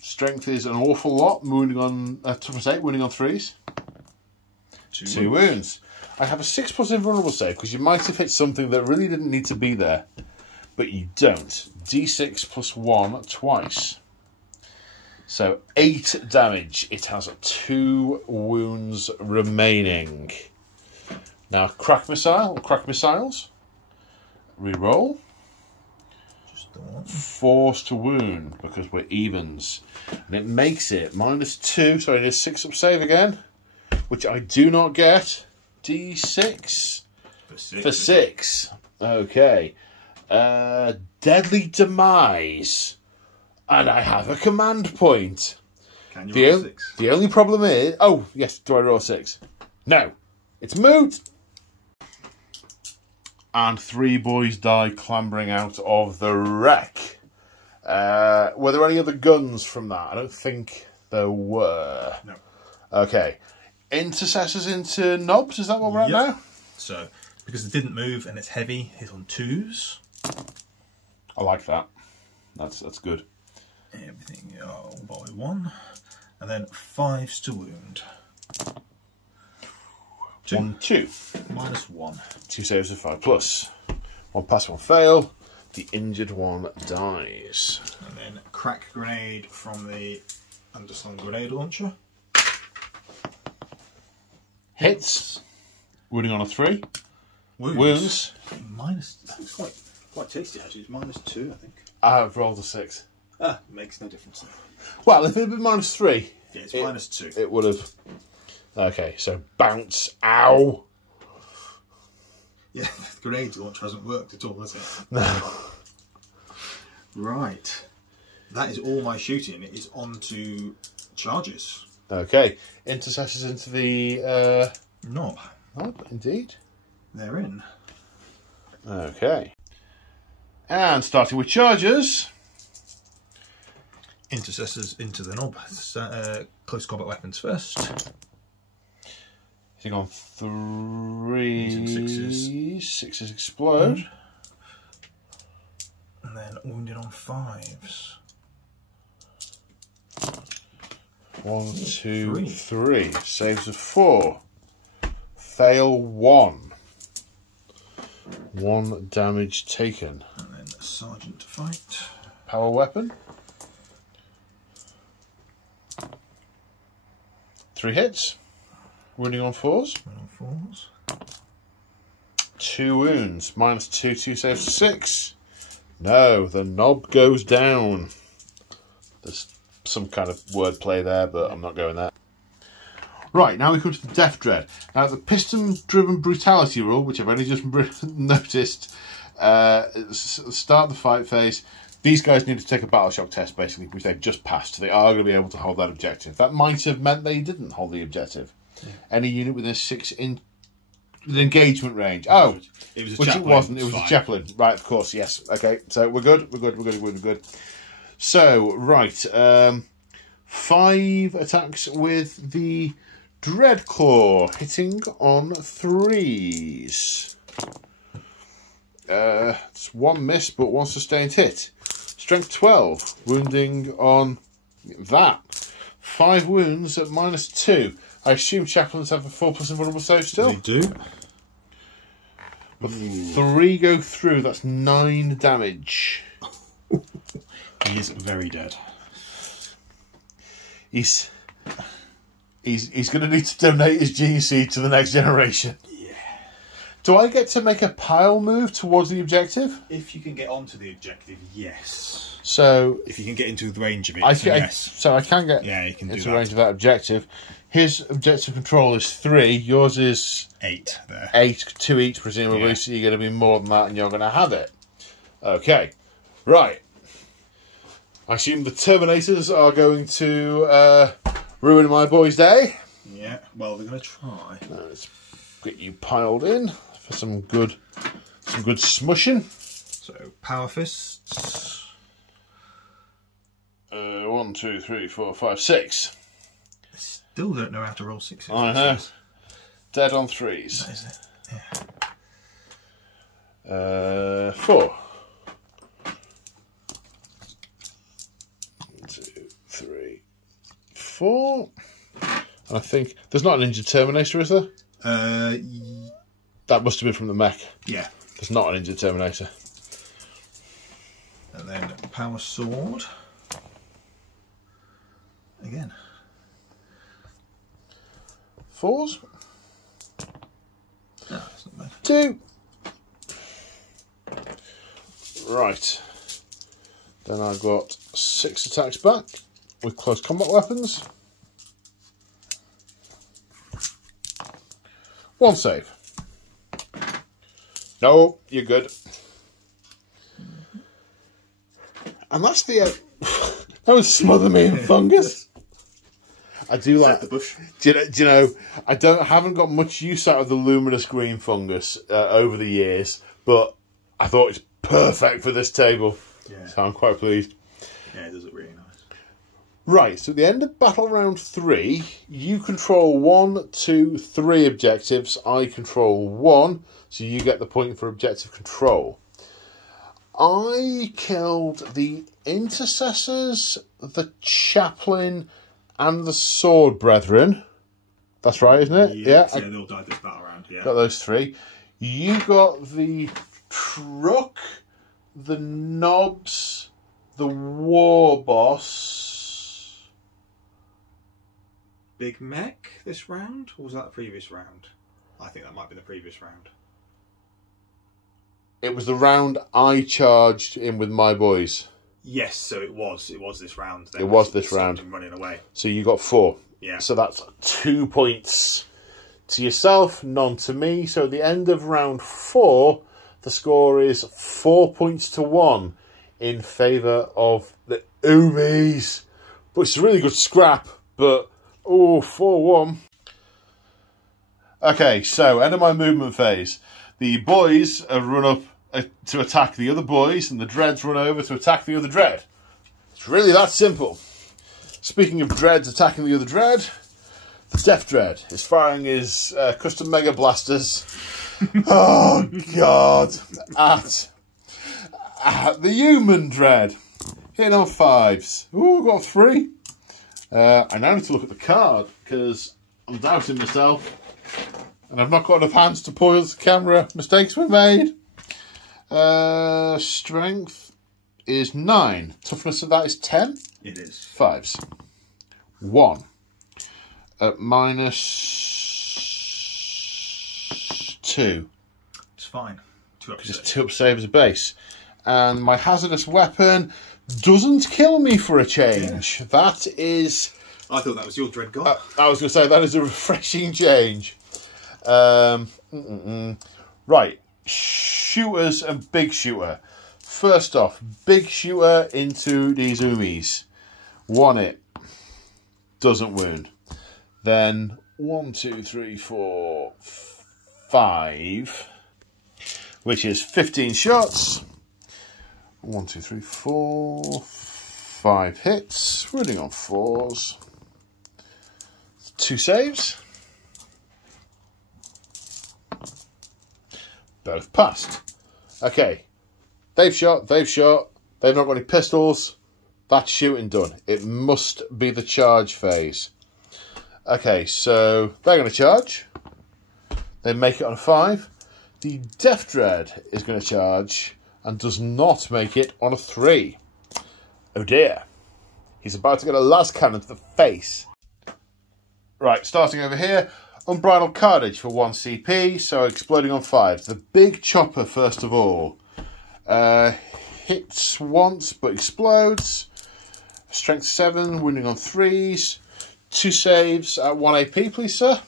Strength is an awful lot, wounding on, toughness 8, wounding on 3s. 2 wounds. I have a 6+ invulnerable save, because you might have hit something that really didn't need to be there, but you don't. D6 + 1 twice. So 8 damage. It has 2 wounds remaining. Now crack missile, or crack missiles. Reroll. Just the one. Force to wound because we're evens, and it makes it -2. Sorry, it is 6 up save again, which I do not get. D6 for 6. Okay. Deadly demise. And I have a command point. Can you roll 6? The only problem is... Oh, yes, do I roll 6? No. It's moot. And 3 boys die clambering out of the wreck. Were there any other guns from that? I don't think there were. No. Okay. Intercessors into knobs, is that what we're at now? So, because it didn't move and it's heavy, hit on 2s. I like that. That's good. Everything by 1. And then 5s to wound. 1, 2. -1. 2 saves of 5+. 1 pass, 1 fail. The injured one dies. And then crack grenade from the underslung grenade launcher. Hits. Wounding on a 3. Wounds. That's quite tasty actually. It's -2, I think. I have rolled a 6. Makes no difference. Well, if it had been -3, Yeah, it's -2. it would have. Okay, so bounce. Ow. Yeah, the grenade launcher hasn't worked at all, has it? No. Right. That is all my shooting. It is on to charges. Okay, intercessors into the Knob. knob, indeed. They're in. Okay. And starting with charges. Intercessors into the knob. Close combat weapons first. Hitting on 3s. Using 6s. 6s explode. And then wounded on 5s. 1, 2, 3. Saves of 4. Fail 1. 1 damage taken. And then a sergeant to fight. Power weapon. 3 hits. Wounding on 4s. On 4s. 2 wounds. -2, 2 saves 6. No, the knob goes down. There's some kind of wordplay there, but I'm not going there. Right, now we come to the Death Dread. Now, the piston-driven brutality rule, which I've only just noticed, at the start of the fight phase, these guys need to take a battle shock test, basically, which they've just passed. They are going to be able to hold that objective. That might have meant they didn't hold the objective. Yeah. Any unit within 6 in engagement range. Oh, it was a which chaplain. it wasn't. It was a chaplain. Right, of course, yes. Okay, so we're good. We're good. So, right. 5 attacks with the Dreadclaw, hitting on 3s. It's 1 miss, but 1 sustained hit. Strength 12, wounding on that. 5 wounds at -2. I assume chaplains have a 4+ invulnerable save still? They do. But 3 go through, that's 9 damage. He is very dead. He's going to need to donate his GC to the next generation. Yeah. Do I get to make a pile move towards the objective? If you can get onto the objective, yes. So if you can get into the range of it, yes. So I can get you can into the range of that objective. His objective control is 3. Yours is 8 there. 8, 2 each, presumably. Yeah. So you're going to be more than that, and you're going to have it. Okay. Right. I assume the Terminators are going to ruin my boy's day. Yeah, well, they're going to try. Let's get you piled in for some good smushing. So, Power Fists. 1, 2, 3, 4, 5, 6. I still don't know how to roll 6s. I know. Dead on 3s. That is it. Yeah. 4. 1, 2, 3, 4. And I think there's not an injured Terminator, is there? That must have been from the mech. Yeah. There's not an injured Terminator. And then Power Sword. Again. 4s. No, that's not bad. 2. Right. Then I've got 6 attacks back with close combat weapons. 1 save. No, you're good. And that's the... that would smother me in fungus. I do like the bush. Do you know? I haven't got much use out of the luminous green fungus over the years, but I thought it's perfect for this table. Yeah. So I'm quite pleased. Yeah, it does look really nice. Right, so at the end of battle round 3, you control 1, 2, 3 objectives. I control 1, so you get the point for objective control. I killed the intercessors, the chaplain, and the sword brethren. That's right, isn't it? Yeah, they all died this battle round. Yeah, got those 3. You got the truck, the knobs, the war boss. Big mech this round, or was that the previous round? I think that might be the previous round. It was the round I charged in with my boys. Yes, so it was this round. It was this round. Running away. So you got 4. Yeah. So that's 2 points to yourself, none to me. So at the end of round 4, the score is 4 points to 1 in favour of the Ubies. But it's a really good scrap. But, 4-1. Okay, so end of my movement phase. The boys have run up to attack the other boys, and the dreads run over to attack the other dread. It's really that simple. Speaking of dreads attacking the other dread, the Death Dread is firing his custom mega blasters. Oh God! The human dread. Hitting on 5s. Ooh, I've got 3. I now need to look at the card because I'm doubting myself. And I've not got enough hands to pause the camera. Mistakes were made. Strength is 9. Toughness of that is 10. It is. 5s. 1. At minus 2. It's fine. 2 up Just save. 2 up save as a base. And my hazardous weapon doesn't kill me for a change. Yeah. That is... I thought that was your dread god. I was going to say, that is a refreshing change. Right. Shooters and big shooter. First off, big shooter into these Umis. 1 hit. Doesn't wound. Then 1, 2, 3, 4, 5. Which is 15 shots. 1, 2, 3, 4, 5 hits. Running on 4s. 2 saves. Both passed. Okay. They've shot. They've shot. They've not got any pistols. That's shooting done. It must be the charge phase. Okay, so they're going to charge. They make it on a 5. The Death Dread is going to charge and does not make it on a 3. Oh dear. He's about to get a las cannon to the face. Right, starting over here. Unbridled Carnage for 1 CP, so exploding on 5. The big chopper, first of all. Hits once, but explodes. Strength 7, wounding on 3s. 2 saves at 1 AP, please, sir.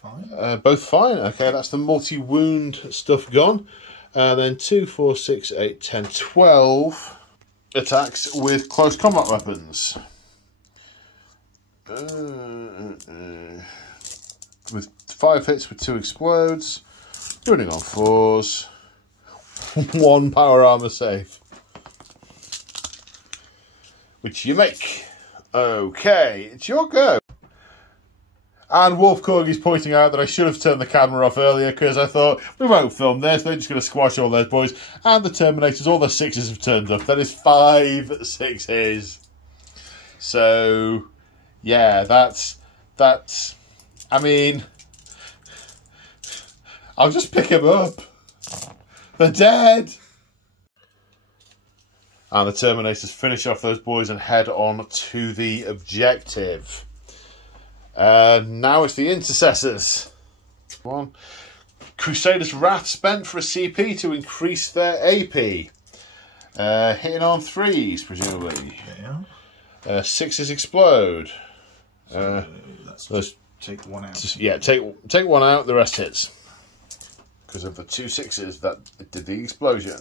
Fine. Both fine. Okay, that's the multi-wound stuff gone. Then 2, 4, 6, 8, 10, 12 attacks with close combat weapons. With 5 hits with 2 explodes. Running on 4s. 1 power armor save. Which you make. Okay, it's your go. And Wolf Corgi's pointing out that I should have turned the camera off earlier because I thought, we won't film this, they're just going to squash all those boys. And the Terminators, all their 6s have turned up. That is 5 6s. So, yeah, that's, I mean, I'll just pick him up. They're dead. And the Terminators finish off those boys and head on to the objective. Now it's the Intercessors. 1. Crusader's Wrath spent for a CP to increase their AP. Hitting on 3s, presumably. Yeah. 6s explode. Let's take 1 out. Yeah, take 1 out, the rest hits. Because of the 2 6s that did the explosion.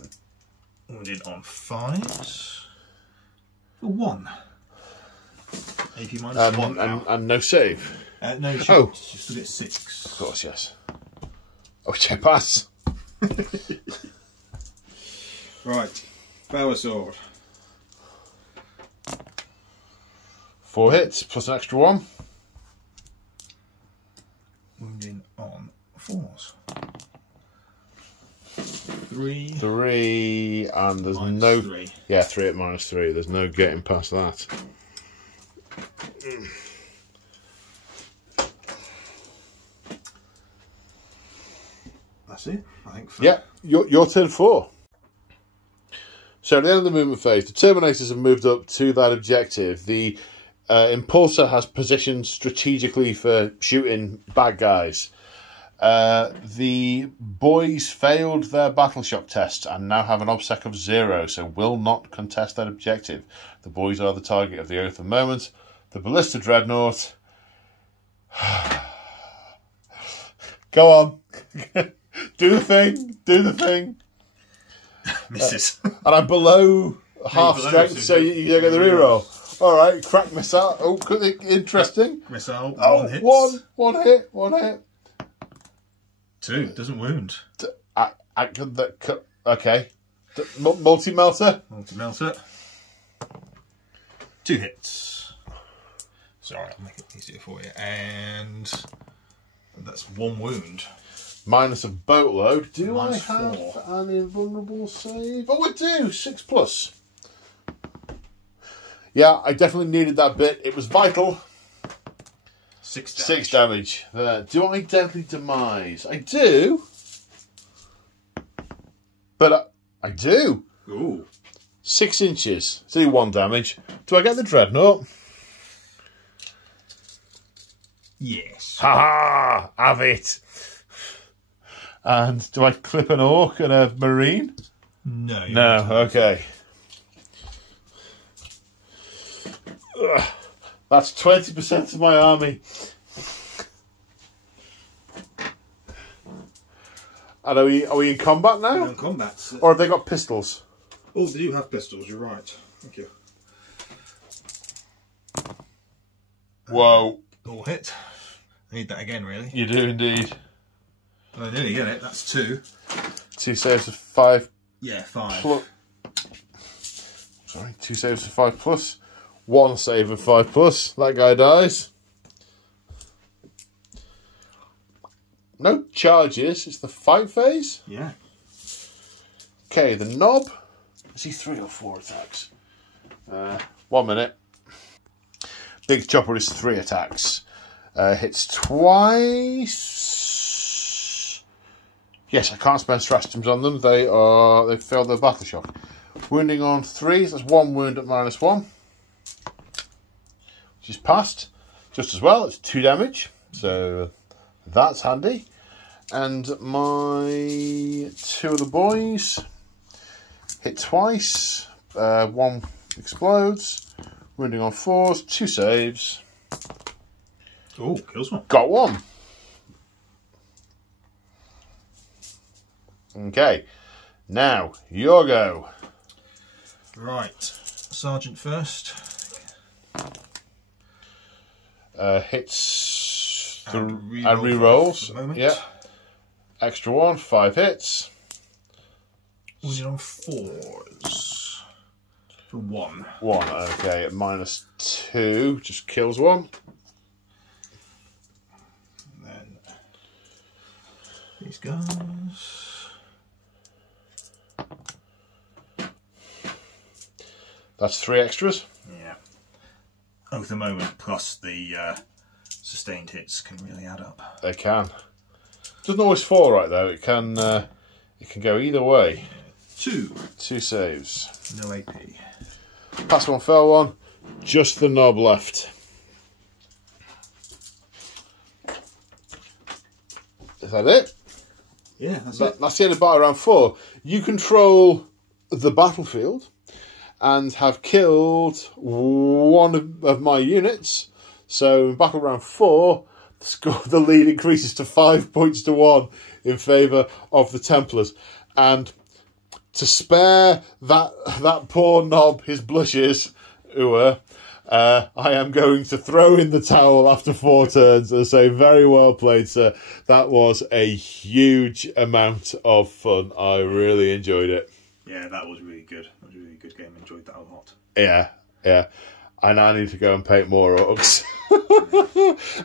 Wounded on 5s. For 1. AP minus 1 now. And no save. No, just still get 6. Of course, yes. Oh, check pass. Right. Power Sword. 4 hits, plus an extra 1. Wounding on 4s. 3. 3, and there's minus no... 3. Yeah, 3 at minus 3. There's no getting past that. That's it, I think. Yeah, your turn 4. So at the end of the movement phase, the Terminators have moved up to that objective. The Impulsor has positioned strategically for shooting bad guys. The boys failed their battle shock test and now have an OBSEC of 0, so will not contest that objective. The boys are the target of the Oath of Moment. The Ballista Dreadnought. Go on. Do the thing. Do the thing. Misses. And I'm below half strength, so you get the reroll. Alright, crack missile. Oh, interesting. Missile. Oh, 1 hit. One hit. 2. Doesn't wound. Okay. Multi-melter. Multi-melter. 2 hits. Sorry, I'll make it easier for you. And that's 1 wound. minus a boatload. Do Minus I have 4. an invulnerable save? Oh, I do. 6+. Yeah, I definitely needed that bit. It was vital. 6 damage. 6 damage. Do I deadly demise? I do. But I do. Ooh. 6 inches. It's only 1 damage. Do I get the dreadnought? Yes. Ha ha! Have it. And do I clip an orc and a marine? No. No. Okay. Ugh. That's 20% of my army. And are we in combat now? We're in combat. Or have they got pistols? Oh, they do have pistols, you're right. Thank you. Whoa. All hit. I need that again, really. You do indeed. I nearly get it, that's 2. 2 saves of 5. Yeah, 5. Sorry, 2 saves of 5+. 1 save of 5+. That guy dies. No charges. It's the fight phase. Yeah. Okay, the knob. Is he 3 or 4 attacks? 1 minute. Big chopper is 3 attacks. Hits twice. Yes, I can't spend stratagems on them. They failed their battle shock. Wounding on 3s. That's 1 wound at -1. Which is passed. Just as well. It's 2 damage. So that's handy. And my 2 of the boys hit twice. 1 explodes. Wounding on 4s. 2 saves. Oh, kills one. Got 1. Okay. Now, your go. Right. Sergeant first. Hits And and re-rolls. for the moment. Yeah. Extra 1, 5 hits. Wounded on 4s. For 1. 1, okay, at -2, just kills 1. And then these guys. That's 3 extras. Yeah. Oh, at the moment, plus the sustained hits can really add up. They can. Doesn't always fall right though. It can go either way. 2. 2 saves. No AP. Pass 1, fail 1. Just the knob left. Is that it? Yeah, that's it. That's the end of battle round 4. You control the battlefield and have killed 1 of my units. So in battle round 4, the lead increases to 5 points to 1 in favour of the Templars. And to spare that poor knob his blushes, I am going to throw in the towel after 4 turns and say, very well played, sir. That was a huge amount of fun. I really enjoyed it. Yeah, that was really good. That was a really good game. Enjoyed that a lot. Yeah. And I need to go and paint more orcs.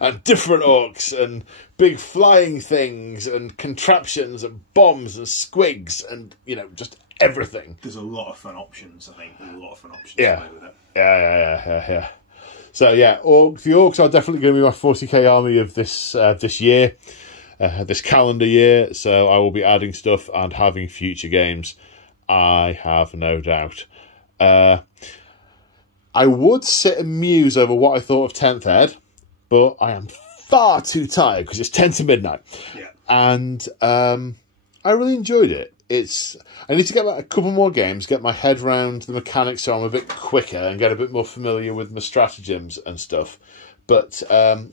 And different orcs and big flying things and contraptions and bombs and squigs and, just everything. There's a lot of fun options, I think. There's a lot of fun options Yeah. to play with it. Yeah. So, yeah, the orcs are definitely going to be my 40k army of this year, this calendar year. So I will be adding stuff and having future games. I have no doubt. I would sit and muse over what I thought of 10th Ed, but I am far too tired because it's 10 to midnight. Yeah. And I really enjoyed it. I need to get a couple more games, get my head round the mechanics so I'm a bit quicker and get a bit more familiar with my stratagems and stuff. But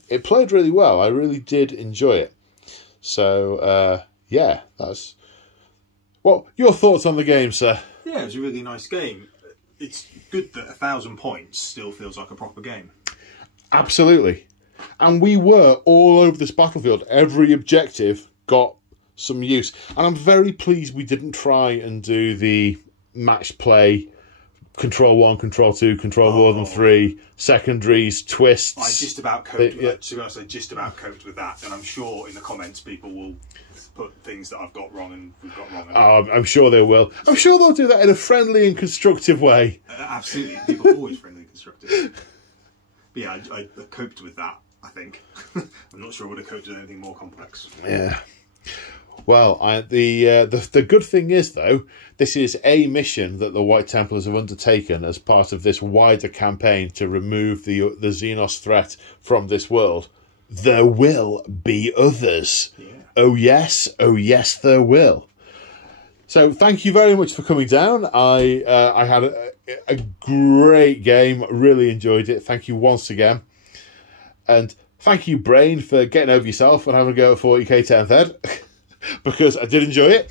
it played really well. I really did enjoy it. So, yeah, that's... Well, your thoughts on the game, sir? Yeah, it was a really nice game. It's good that 1,000 points still feels like a proper game. Absolutely. And we were all over this battlefield. Every objective got some use. And I'm very pleased we didn't try and do the match play Control 1, Control 2, Control more than 3, secondaries, twists. I just about coped with that. To be honest, I just about coped with that, and I'm sure in the comments people will put things that I've got wrong and we've got wrong. I'm sure they will. I'm sure they'll do that in a friendly and constructive way. Absolutely, people are always friendly and constructive. But yeah, I coped with that, I think. I'm not sure I would have coped with anything more complex. Yeah. Well, the good thing is, though, this is a mission that the White Templars have undertaken as part of this wider campaign to remove the Xenos threat from this world. There will be others. Yeah. Oh yes, there will. So thank you very much for coming down. I had a great game, really enjoyed it. Thank you once again. And thank you, Brain, for getting over yourself and having a go at 40k 10th Ed. Because I did enjoy it.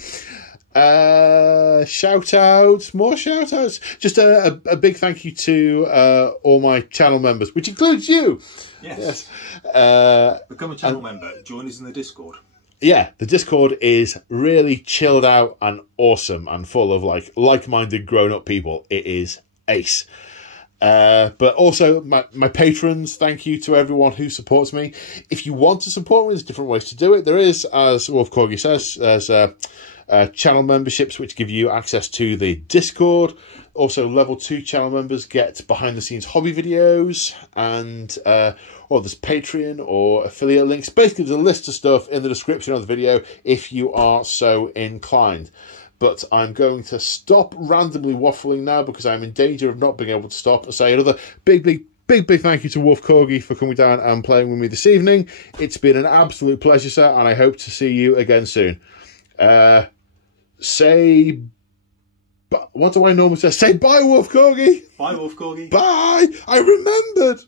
Shout outs, more shout outs. Just a big thank you to all my channel members, which includes you. Yes. Become a channel member. Join us in the Discord. Yeah, the Discord is really chilled out and awesome and full of like-minded grown-up people. It is ace. But also my patrons, thank you to everyone who supports me. If you want to support me, there's different ways to do it. There is, as Wolf Corgi says, there's channel memberships which give you access to the Discord. Also, level 2 channel members get behind-the-scenes hobby videos, and or there's Patreon or affiliate links. Basically, there's a list of stuff in the description of the video if you are so inclined. But I'm going to stop randomly waffling now because I'm in danger of not being able to stop and say another big thank you to Wolf Corgi for coming down and playing with me this evening. It's been an absolute pleasure, sir, and I hope to see you again soon. What do I normally say? Say bye, Wolf Corgi. Bye, Wolf Corgi. Bye. I remembered.